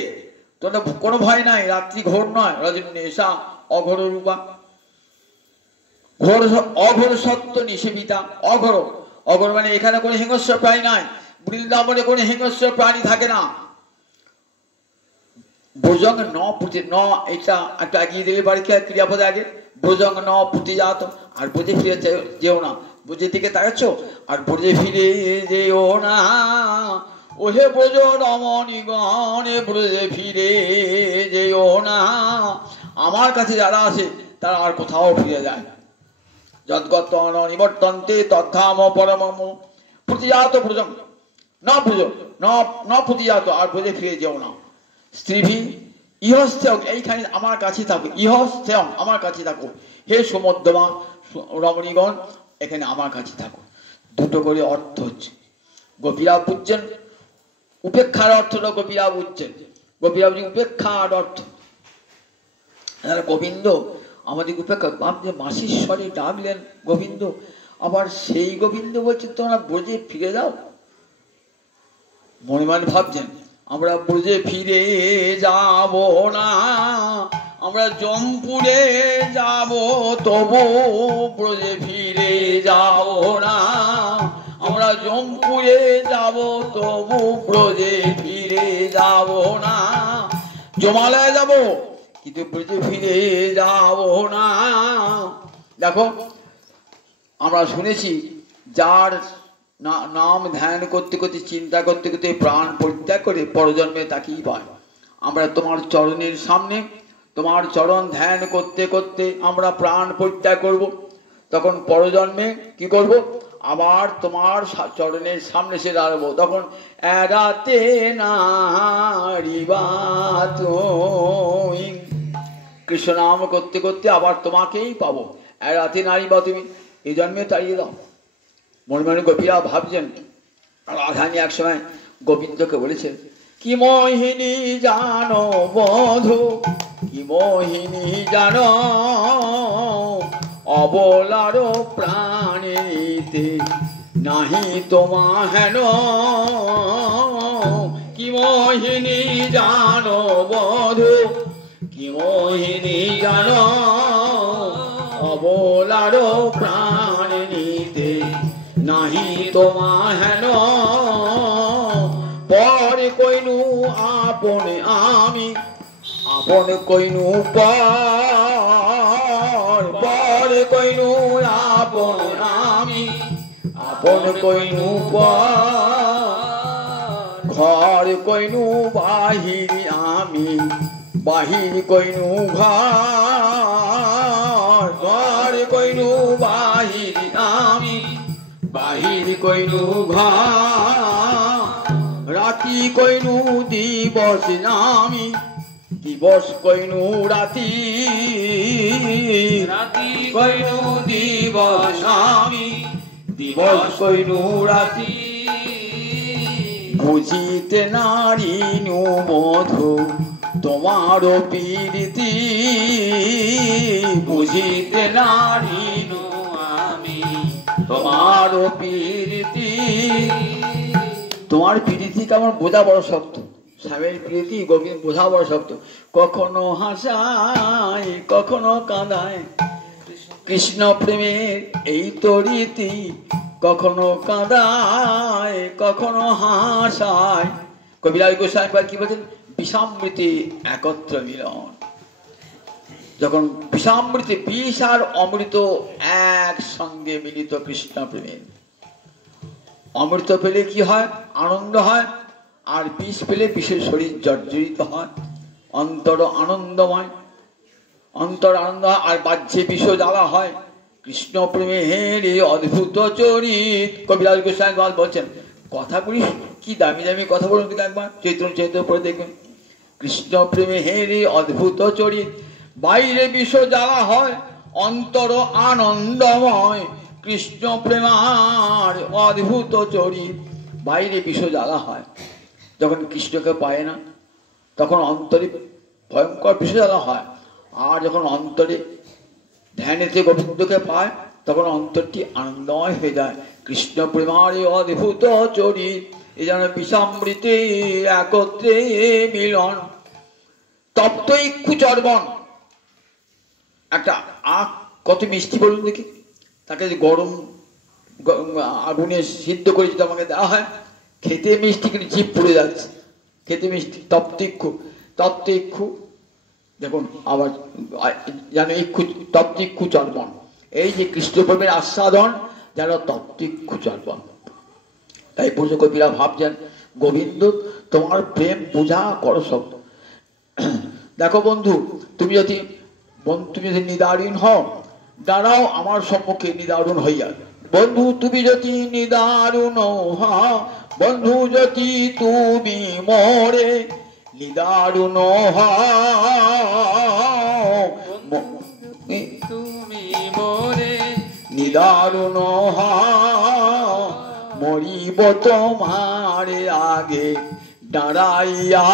তোমরা কোনো ভয় নাই, রাত্রি ঘোর নয়, রজন্যেষা অঘোর রূপা, অঘোর সত্য নিষেবিতা, অঘোর অঘোর মানে এখানে কোনো হিংস্র প্রাণী নাই, বৃন্দাবনে কোনো হিংস্র প্রাণী থাকে না, ব্রজং ন পুতি ন, এটা একটা এগিয়ে দিলে বাড়িতে ক্রিয়াপদে আগে, ব্রজং ন প্রতিজাত, আর ব্রজে ফিরে যেও না, ব্রজের দিকে তাকাচ্ছ, আর ব্রজে ফিরে যেও না, ওহে ব্রজ রমণীগণে ব্রজে ফিরে যেও না, আমার কাছে যারা আসে তারা আর কোথাও ফিরে যায়, যদ্গত নিবর্তন্তে তদ্ধাম পরমম, প্রতিজাত ব্রজং ন ব্রজ ন প্রতিজাত, আর ব্রজে ফিরে যেও না, স্ত্রীভি ইহস্থেয় এইখানে আমার কাছে থাকো, ইহস্থেয় আমার কাছে থাকো, হে সমুদ্রমা রমণীগণ এখানে আমার কাছে থাকো, দুটো করে অর্থ হচ্ছে, গোপীরা বুঝছেন উপেক্ষার অর্থটা, গোপীরা বুঝছেন, গোপীরা বুঝছেন উপেক্ষার অর্থ, গোবিন্দ আমাদের উপেক্ষা, আপনি মাসির স্বরে ডাকলেন গোবিন্দ, আবার সেই গোবিন্দ বলছেন তোমরা ব্রজে ফিরে যাও, মনে মনে ভাবছেন আমরা ব্রজে ফিরে যাব না, আমরা জমপুরে যাব তবু ব্রজে ফিরে যাব না, আমরা জমপুরে যাব তবু ব্রজে ফিরে যাব না, জমালয়ে যাব, কিন্তু ব্রজে ফিরে যাব না। দেখো আমরা শুনেছি যার নাম ধ্যান করতে করতে চিন্তা করতে করতে প্রাণ পরিত্যাগ করে পরজন্মে তাকেই পায়। আমরা তোমার চরণের সামনে তোমার চরণ ধ্যান করতে করতে আমরা প্রাণ পরিত্যাগ করব, তখন পরজন্মে কি করব? আবার তোমার চরণের সামনে সে দাঁড়াবো। তখন এড়াতে নারিবা তুমি, কৃষ্ণ নাম করতে করতে আবার তোমাকেই পাবো। এড়াতে নারিবা তুমি, এই জন্মে তাড়িয়ে দাও। মনে মনে গোপীরা ভাবছেন, রাধারানী এক সময় গোবিন্দকে বলেছেন, কি মোহিনী জানো বধূ, কি মোহিনী জানো, অবলার প্রাণীতে নাহি তোমা হেন। কি মোহিনী জানো বধূ, কি মোহিনী জানো, অবলার প্রাণীতে নাহি তোমা হেন। পরে কইনু আপনে আমি, আপন কইনু পরে কইনু আপন আমি, আপন কইনু ঘর কইনু বাহির আমি, বাহির কইনু ঘর, ঘর কইনু বাহির আমি, বাহির কইনু ঘর। রাতি কইনু দিবস নামি, দিবস কইনু রাতি, রাতি কইনু দিবস নামি, দিবস কইনু রাতি। বুঝিতে নারিনু মধু তোমার প্রীতি, বুঝিতে নারিনু আমি তোমার প্রীতি। তোমার প্রীতি কেমন বোঝা বড় শক্ত, স্বামীর প্রীতি গোবিন্দ বোঝা বড় শক্ত। কখনো হাসায় কখনো কাঁদায়, কৃষ্ণ প্রেমের এই তো রীতি। কখনো কাঁদায় কখনো হাসায়। কবিরাজ গোস্বামী কি বলছেন? বিষামৃতি একত্র মিলন। যখন বিষামৃতি, বিষ আর অমৃত একসঙ্গে মিলিত কৃষ্ণ প্রেমের, অমৃত পেলে কি হয়? আনন্দ হয়। আর বিষ পেলে বিষের শরীর জর্জরিত হয়। অন্তর আনন্দময়, অন্তর আনন্দ হয়, আর বাহ্যে বিষ জ্বালা হয়। কৃষ্ণ প্রেমে হেরে অদ্ভুত চরিত। কবিরাজ গোস্বামী বলছেন, কথাগুলি কি দামি দামি কথা বলুন, কিন্তু একবার চৈতন্য চৈতন্য পড়ে দেখবেন। কৃষ্ণ প্রেমে হেরে অদ্ভুত চরিত, বাইরে বিষ জ্বালা হয়, অন্তর আনন্দময়। কৃষ্ণ প্রেমার অদ্ভুত চরিত, বাইরে বিষ জ্বালা হয়। যখন কৃষ্ণকে পায় না তখন অন্তরে ভয়ঙ্কর বিষ জ্বালা হয়, আর যখন অন্তরে ধ্যানেতে গোবিন্দকে পায় তখন অন্তরটি আনন্দময় হয়ে যায়। কৃষ্ণ প্রেমার অদ্ভুত চরিত, এই যেন বিষামৃতে একত্রে মিলন। তপ্ত ইক্ষু চর্বণ, একটা আখ কত মিষ্টি বলুন দেখি, তাকে গরম আগুনে সিদ্ধ করে যদি আমাকে দেওয়া হয়, খেতে মিষ্টি কিন্তু জিভ পুড়ে যাচ্ছে, খেতে মিষ্টি। তপ্ত ইক্ষু, তপ্ত ইক্ষু দেখুন, আবার যেন ইক্ষু, তপ্ত ইক্ষু চর্বণ। এই যে কৃষ্ণপ্রেমের আস্বাদন যেন তপ্ত ইক্ষু চর্বণ। তাই পুজো কবিরা ভাবছেন, গোবিন্দ তোমার প্রেম বোঝা করো শব্দ। দেখো বন্ধু, তুমি যদি নিদারুণ হও, দাঁড়াও আমার সম্মুখে নিদারুণ হইয়া। বন্ধু তুমি যদি নিদারুণ হও, বন্ধু যদি তুমি মোরে নিদারুণ হও, তুমি মোরে নিদারুণ হও, মরিব তোমার আগে দাঁড়াইয়া,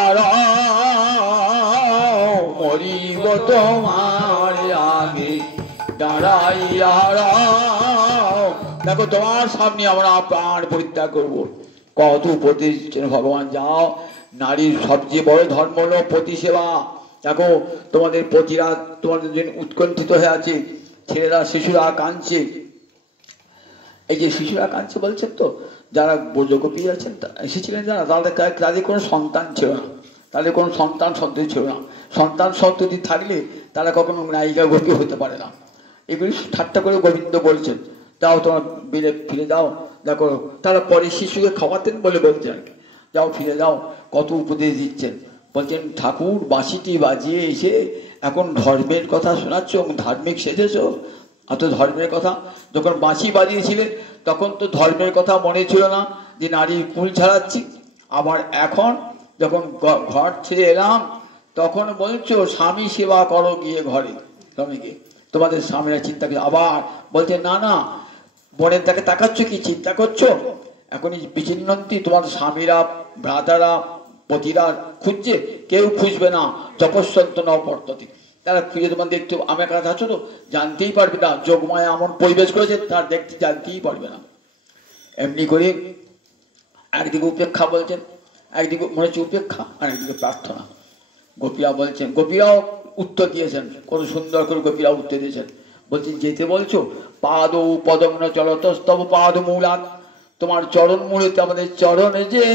মরিব তোমার আগে দাঁড়াইয়া। দেখো তোমার সামনে আমরা প্রাণ পরিত্যাগ করবো। কত পতি ভগবান, যাও, নারীর সবচেয়ে বড় ধর্ম হলো পতি সেবা। দেখো তোমাদের পতিরা তোমাদের জন্য উৎকণ্ঠিত হয়ে আছে, ছেলেরা শিশুরা কাঁদছে। এই যে শিশুরা কাঁদছে বলছেন, তো যারা ব্রজগোপী আছেন এসেছিলেন যারা, তাদের কোনো সন্তান ছিল না, তাদের কোনো সন্তান সন্ততি ছিল না। সন্তান সন্ততি থাকলে তারা কখনো নায়িকা গোপী হতে পারে না। এগুলি ঠাট্টা করে গোবিন্দ বলছেন, যাও তোমার বিলে ফিরে যাও। দেখো তারা পরে শিশুকে খাওয়াতেন বলে বলছেন আর কি, যাও ফিরে যাও। কত উপদেশ দিচ্ছেন, বলছেন ঠাকুর বাঁশিটি বাজিয়ে এসে এখন ধর্মের কথা শোনাচ্ছ, ধার্মিক সেজেছ। অত ধর্মের কথা যখন বাঁশি বাজিয়েছিলেন তখন তো ধর্মের কথা মনে ছিল না যে নারীর কুল ছাড়াচ্ছি। আবার এখন যখন ঘর ছেড়ে এলাম তখন বলছো স্বামী সেবা করো গিয়ে ঘরে স্বামীকে, তোমাদের স্বামীরা চিন্তা করে। আবার বলছে না না, বোনের তাকে তাকাচ্ছ কি চিন্তা করছো? এখন এই বিচিন্নন্তি তোমার স্বামীরা ভ্রাতারা পতিরা খুঁজছে, কেউ খুঁজবে না। যপস্যন্ত ন পর্ততি, তারা খুঁজে তোমার দেখতে আমার কাছে আছো তো জানতেই পারবে না। যোগমায়া এমন পরিবেশ করেছে তার দেখতে জানতেই পারবে না। এমনি করে একদিকে উপেক্ষা বলছেন, একদিকে মনে হচ্ছে উপেক্ষা, আর একদিকে প্রার্থনা। গোপীরা বলছেন, গোপীরাও উত্তর দিয়েছেন, কত সুন্দর করে গোপীরা উত্তর দিয়েছেন। বলছেন যেতে বলছো, পাদ পদম না চলতস্তব পাদ মূলাত, তোমার চরণ মূলেতে আমাদের চরণে যে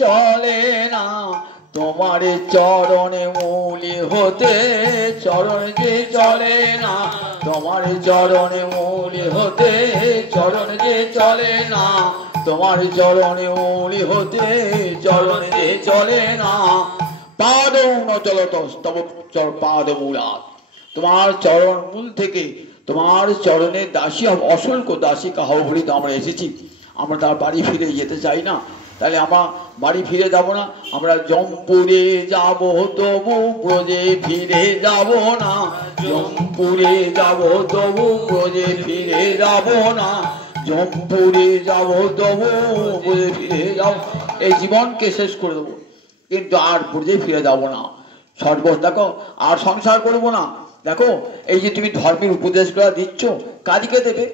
চলে না, তোমার চরণে মূলি হতে চরণ যে চলে না, তোমার চরণে মূলি হতে চরণ যে চলে না, তোমার চরণে মূলি হতে চরণ যে চলে না। পাদ ন চলতস্তব পাদ মূলাত, তোমার চরণ মূল থেকে তোমার চরণের দাসী অসংখ্য দাসী কাহবলিতে আমরা এসেছি। আমরা তার বাড়ি ফিরে যেতে চাই না, তাহলে আমরা বাড়ি ফিরে যাব না। আমরা জমপুরে যাব তবু ব্রজে ফিরে যাব না, জমপুরে যাব তবু ব্রজে ফিরে যাব না, জমপুরে যাব তবু ব্রজে ফিরে যাব। এই জীবনকে শেষ করে দেবো কিন্তু আর ব্রজে ফিরে যাব না। সর্বশ দেখো আর সংসার করবো না। দেখো এই যে তুমি ধর্মের উপদেশগুলো দিচ্ছ কাজকে দেবে।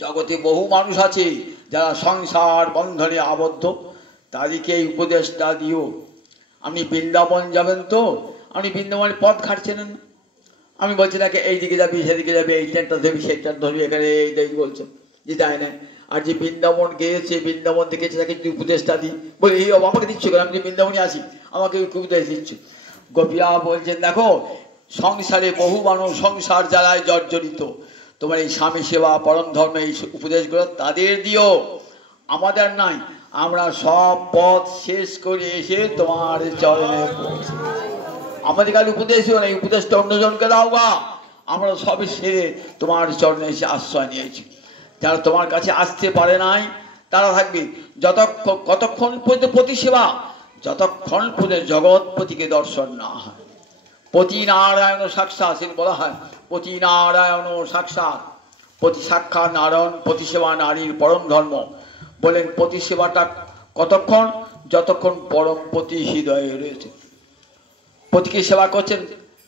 জগতে বহু মানুষ আছে যারা সংসার বন্ধনে আবদ্ধ, তাদেরকে এই উপদেশটা দিও। আপনি বৃন্দাবন যাবেন তো, আপনি বৃন্দাবনের পথ ঘাটছেন না। আমি বলছি নাকি এইদিকে যাবি সেদিকে যাবি, এই ট্রেনটা ধরবি সেই ট্রেন ধরবি, এখানে এই দেখি বলছে যে তাই না। আর যে বৃন্দাবন গিয়েছে, বৃন্দাবন দেখেছে, তাকে যদি উপদেশটা দিই বলে এই আমাকে দিচ্ছ কেন, আমি যে বৃন্দাবনে আসি আমাকে উপদেশ দিচ্ছ। গোপীরা বলছেন দেখো সংসারে বহু মানুষ সংসার জ্বালায় জর্জরিত, তোমার এই স্বামী সেবা পরম ধর্ম এই উপদেশগুলো তাদের দিও, আমাদের নাই। আমরা সব পথ শেষ করে এসে তোমার চরণে পৌঁছে, আমাদের কাছে উপদেশ দিও না, এই উপদেশটা অন্যজনকে দাও গা। আমরা সবই সেরে তোমার চরণে এসে আশ্রয় নিয়েছি। যারা তোমার কাছে আসতে পারে নাই তারা থাকবে কতক্ষণ পর্যন্ত পতি সেবা, যতক্ষণ পর্যন্ত জগৎপতিকে দর্শন না হয়। পতি নারায়ণ সাক্ষাৎ বলা হয়, পতি নারায়ণ সাক্ষাৎ, পতি সাক্ষাৎ নারায়ণ, পতি সেবা নারীর পরম ধর্ম। বলেন পতি সেবাটা কতক্ষণ, যতক্ষণ পরম পতি হৃদয়ে রয়েছে। পতিকে সেবা করছেন,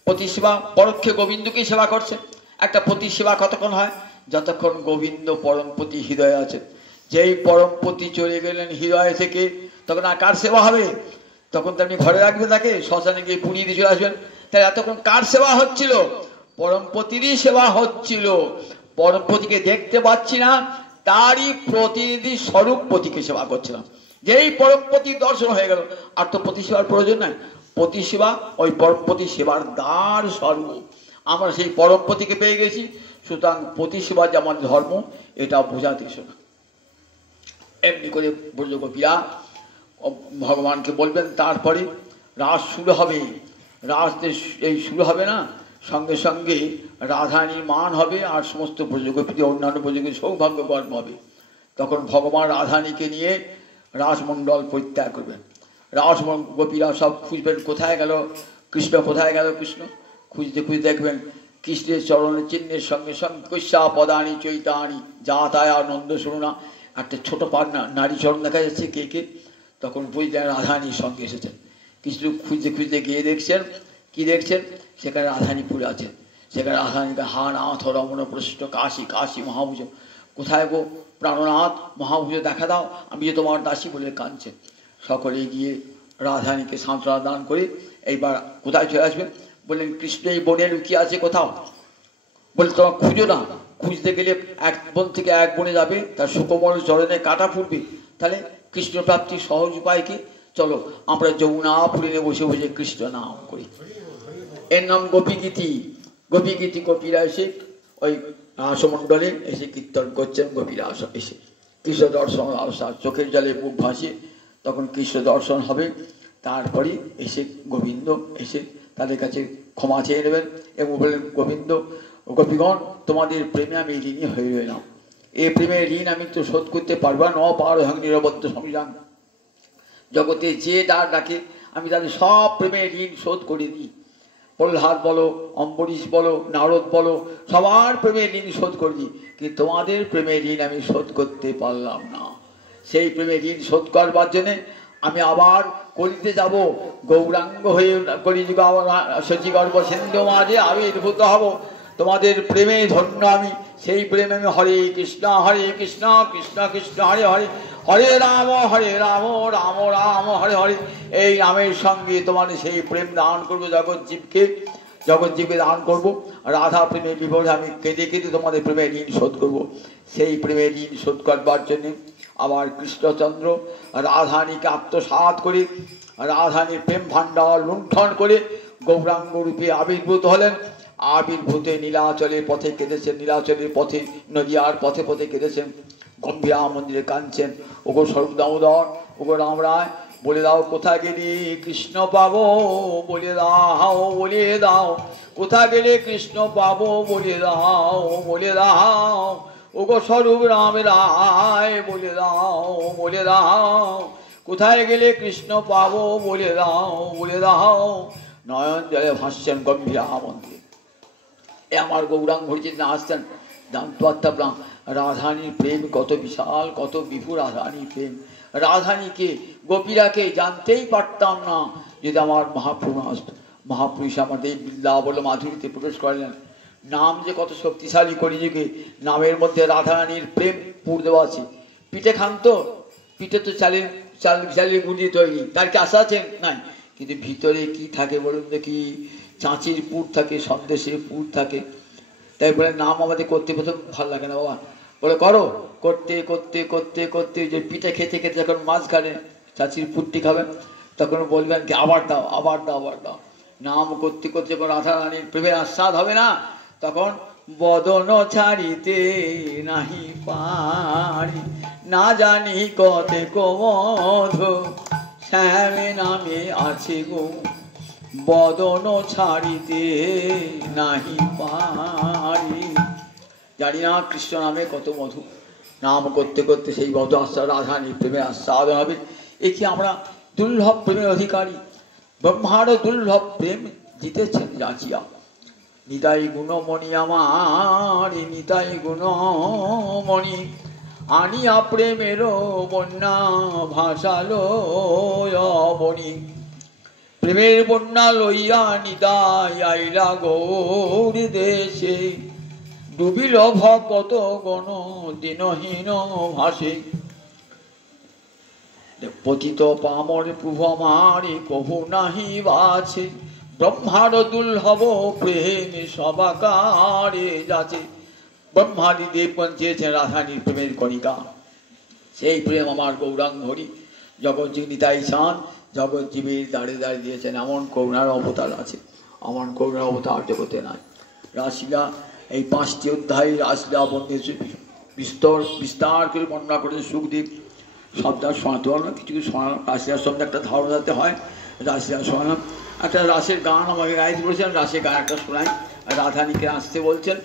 পতি সেবা পরোক্ষে গোবিন্দকে সেবা করছেন। একটা পতি সেবা কতক্ষণ হয়, যতক্ষণ গোবিন্দ পরমপতি হৃদয়ে আছেন। যেই পরমপতি চলে গেলেন হৃদয় থেকে তখন আর কার সেবা হবে? তখন তো আপনি ঘরে রাখবে তাকে, শ্মশানে গিয়ে পুড়িয়ে দিয়ে চলে আসবেন। তাই এতক্ষণ কার সেবা হচ্ছিল? পরমপতিরই সেবা হচ্ছিল। পরমপতিকে দেখতে পাচ্ছি না, তারই প্রতিনিধি স্বরূপ পতিকে সেবা করছিলাম। যেই পরমপতি দর্শন হয়ে গেল আর তো পতি সেবার প্রয়োজন নাই। পতি সেবা ওই পরমপতি সেবার দ্বার স্বরূপ। আমরা সেই পরমপতিকে পেয়ে গেছি, সুতরাং পতি সেবা যে আমাদের ধর্ম এটা বোঝাতে শোনা। এমনি করে ব্রজগোপীরা ভগবানকে বলবেন। তারপরে রাস শুরু হবে। রাস এই শুরু হবে না, সঙ্গে সঙ্গে রাধারানীর মান হবে আর সমস্ত ব্রজগোপীদের অন্যান্য ব্রজগোপী সৌভাগ্য কর্ম হবে। তখন ভগবান রাধারানীকে নিয়ে রাসমণ্ডল পরিত্যাগ করবেন। রাসমগোপীরা সব খুঁজবেন কোথায় গেল কৃষ্ণ, কোথায় গেল কৃষ্ণ। খুঁজতে খুঁজতে দেখবেন কৃষ্ণের চরণের চিহ্নের সঙ্গে সঙ্গে কৈশা পদানি চৈতানি যাতায় আনন্দ শুনুনা একটা ছোট পান্না নারী চরণ দেখা যাচ্ছে কে কে। তখন বুঝলেন রাধারানীর সঙ্গে এসেছেন। কিছু খুঁজতে খুঁজতে গিয়ে দেখছেন, কি দেখছেন, সেখানে রাধারানী পড়ে আছেন। সেখানে রাধারানীকে হা নাথ রমণ প্রশ্ন কাশী কাশী মহাভুজ, কোথায় গো প্রাণনাথ মহাভুজ দেখা দাও, আমি যে তোমার দাসী বলে কাঁদছেন। সকলে গিয়ে রাধারানীকে সান্ত্বনা দান করে এইবার কোথায় চলে আসবেন। বললেন কৃষ্ণ এই বনে লুকিয়ে আছে কোথাও। বলে তোমার খুঁজো না, খুঁজতে গেলে এক বন থেকে এক বনে যাবে, তার সুকোমল চরণে কাটা ফুটবে, তাহলে কৃষ্ণ প্রাপ্তির সহজ উপায় কি? চলো আমরা যমুনাপুরে বসে বসে কৃষ্ণ নাম করি। এর নাম গোপীগীতি। গোপীগীতি গোপীরা এসে ওই রাসমণ্ডলে এসে কীর্তন করছেন। গোপীরা এসে কৃষ্ণ দর্শন আসা, চোখের জলে মুখ ভাসিয়ে তখন কৃষ্ণ দর্শন হবে। তারপরে এসে গোবিন্দ এসে তাদের কাছে ক্ষমা চেয়ে নেবেন এবং বললেন, গোবিন্দ গোপীগণ, তোমাদের প্রেমে আমি ঋণী হয়ে রইলাম। এই প্রেমের ঋণ আমি তো শোধ করতে পারবো না। অপার হং নিরবদ্ধ সংযান, জগতে যে ডাকে আমি তাদের সব প্রেমের ঋণ শোধ করে দিই। প্রহ্লাদ বলো, অম্বরীশ বলো, নারদ বলো, সবার প্রেমের ঋণ শোধ করে দিই, কিন্তু তোমাদের প্রেমের ঋণ আমি শোধ করতে পারলাম না। সেই প্রেমের ঋণ শোধ করবার জন্যে আমি আবার কলিতে যাব, গৌরাঙ্গ হয়ে কলিযুগ শচীগর্ভ সিন্ধু মাঝে আবির্ভূত হব। তোমাদের প্রেমে ধন্য আমি, সেই প্রেমে আমি হরে কৃষ্ণ কৃষ্ণ কৃষ্ণ হরে হরে, হরে রাম রাম রাম হরে হরে, এই নামের সঙ্গে তোমাদের সেই প্রেম দান করবো জগৎজীবকে দান করবো। রাধা প্রেমে বিভোরে আমি কেঁদে কেঁদে তোমাদের প্রেমের ঋণ শোধ করবো। সেই প্রেমের ঋণ শোধ করবার জন্যে আবার কৃষ্ণচন্দ্র রাধানীকে আত্মসাৎ করে, রাধানীর প্রেম ভাণ্ডার লুণ্ঠন করে গৌরাঙ্গ রূপে আবির্ভূত হলেন। আবির্ভূতে নীলাচলের পথে কেঁদেছেন, নীলাচলের পথে নদিয়ার পথে পথে কেঁদেছেন, গম্ভীরা মন্দিরে কাঁদছেন। ওগো স্বরূপ দামোদর, ওগো রাম রায়, বলে দাও কোথায় গেলে কৃষ্ণ পাবো, বলে দাও কোথা গেলে কৃষ্ণ পাবো, বলে দাও ওগো স্বরূপ রাম রায়, বলে দাও কোথায় গেলে কৃষ্ণ পাবো, বলে দাও। নয়ন জলে ভাসছেন গম্ভীরা মন্দিরে। এ আমার গৌরাঙ্গ হরিচিত আসছেন, জানতে পারতাম রাধানীর প্রেম কত বিশাল, কত বিপুল রাধানীর প্রেম। রাধানীকে গোপীরাকে জানতেই পারতাম না যদি আমার মহাপ্রভু আসতো। মহাপুরুষ আমাদের বৃন্দাবন মাধুরীতে প্রবেশ করলেন। নাম যে কত শক্তিশালী কলিযুগে, নামের মধ্যে রাধারানীর প্রেম পুর দেওয়া আছে। পিঠে খান তো, পিঠে তো চালের গুঁড়ি তৈরি, তার কি আশা আছে? নাই। কিন্তু ভিতরে কি থাকে বলুন দেখি? চাঁচির পুর থাকে, সন্দেশের পুর থাকে। তাই বলে নাম আমাদের করতে প্রথম ভালো লাগে না বাবা, বলে করো, করতে করতে করতে করতে যে পিঠে খেতে খেতে যখন মাছ খাবেন, চাচির পুরটি খাবেন, তখন বলবেন কি আবার দাও, আবার দাও, আবার দাও। নাম করতে করতে যখন রাধা রানীর প্রেমের আস্বাদ হবে না, তখন বদন ছাড়িতে নাহি পারি, না জানি কতে মধু শ্যামে নামে আছে গো, বদন ছাড়িতে নাহি পারি। জানি না কৃষ্ণ নামে কত মধু, নাম করতে করতে সেই মধু আস্বাদ, রাধারানীর প্রেমের আস্বাদন হবে। এ কি আমরা দুর্লভ প্রেমের অধিকারী। ব্রহ্মার দুর্লভ প্রেম জিতেছেন যাচিয়া। নিতাই গুণমণি আমার, নিতাই গুণমণি, আনিয়া প্রেমের বন্যা ভাসালো বনি। প্রেমের বন্যা লইয়া নিতাই আইলা গৌরী দেশে, ডুবিল ভকত গণ দিনহীন ভাসে। পতিত পামর প্রভু আমারে কহু নাহি বাছে, ব্রহ্মার দুর্লভ প্রেম সবাকারে যাচ্ছে। ব্রহ্মাদি দেব চেয়েছেন রাধানীর প্রেমের কণিকা, সেই প্রেম আমার গৌরাঙ্গ হরি জগৎজীব নিতাই চান, জগৎজীবীর দাঁড়িয়ে দাঁড়িয়ে দিয়েছেন। এমন করুণার অবতার আছে, এমন করুণার অবতার জগতে নাই। রাসলীলা এই 5টি অধ্যায় রাসলীলা বর্ণিয়েছে, বিস্তার করে বর্ণনা করেছে সুখদেব। শব্দ শোনাতে পারবো না, কিছু কিছু শোনালাম। রাসলীলার সম্বন্ধে একটা ধারণা যাতে হয়, রাসলীলা শোনালাম। একটা রাসের গান আমাকে গাইতে বলেছেন, রাসের গান একটা শোনাই। রাধানীকে আসতে বলছেন,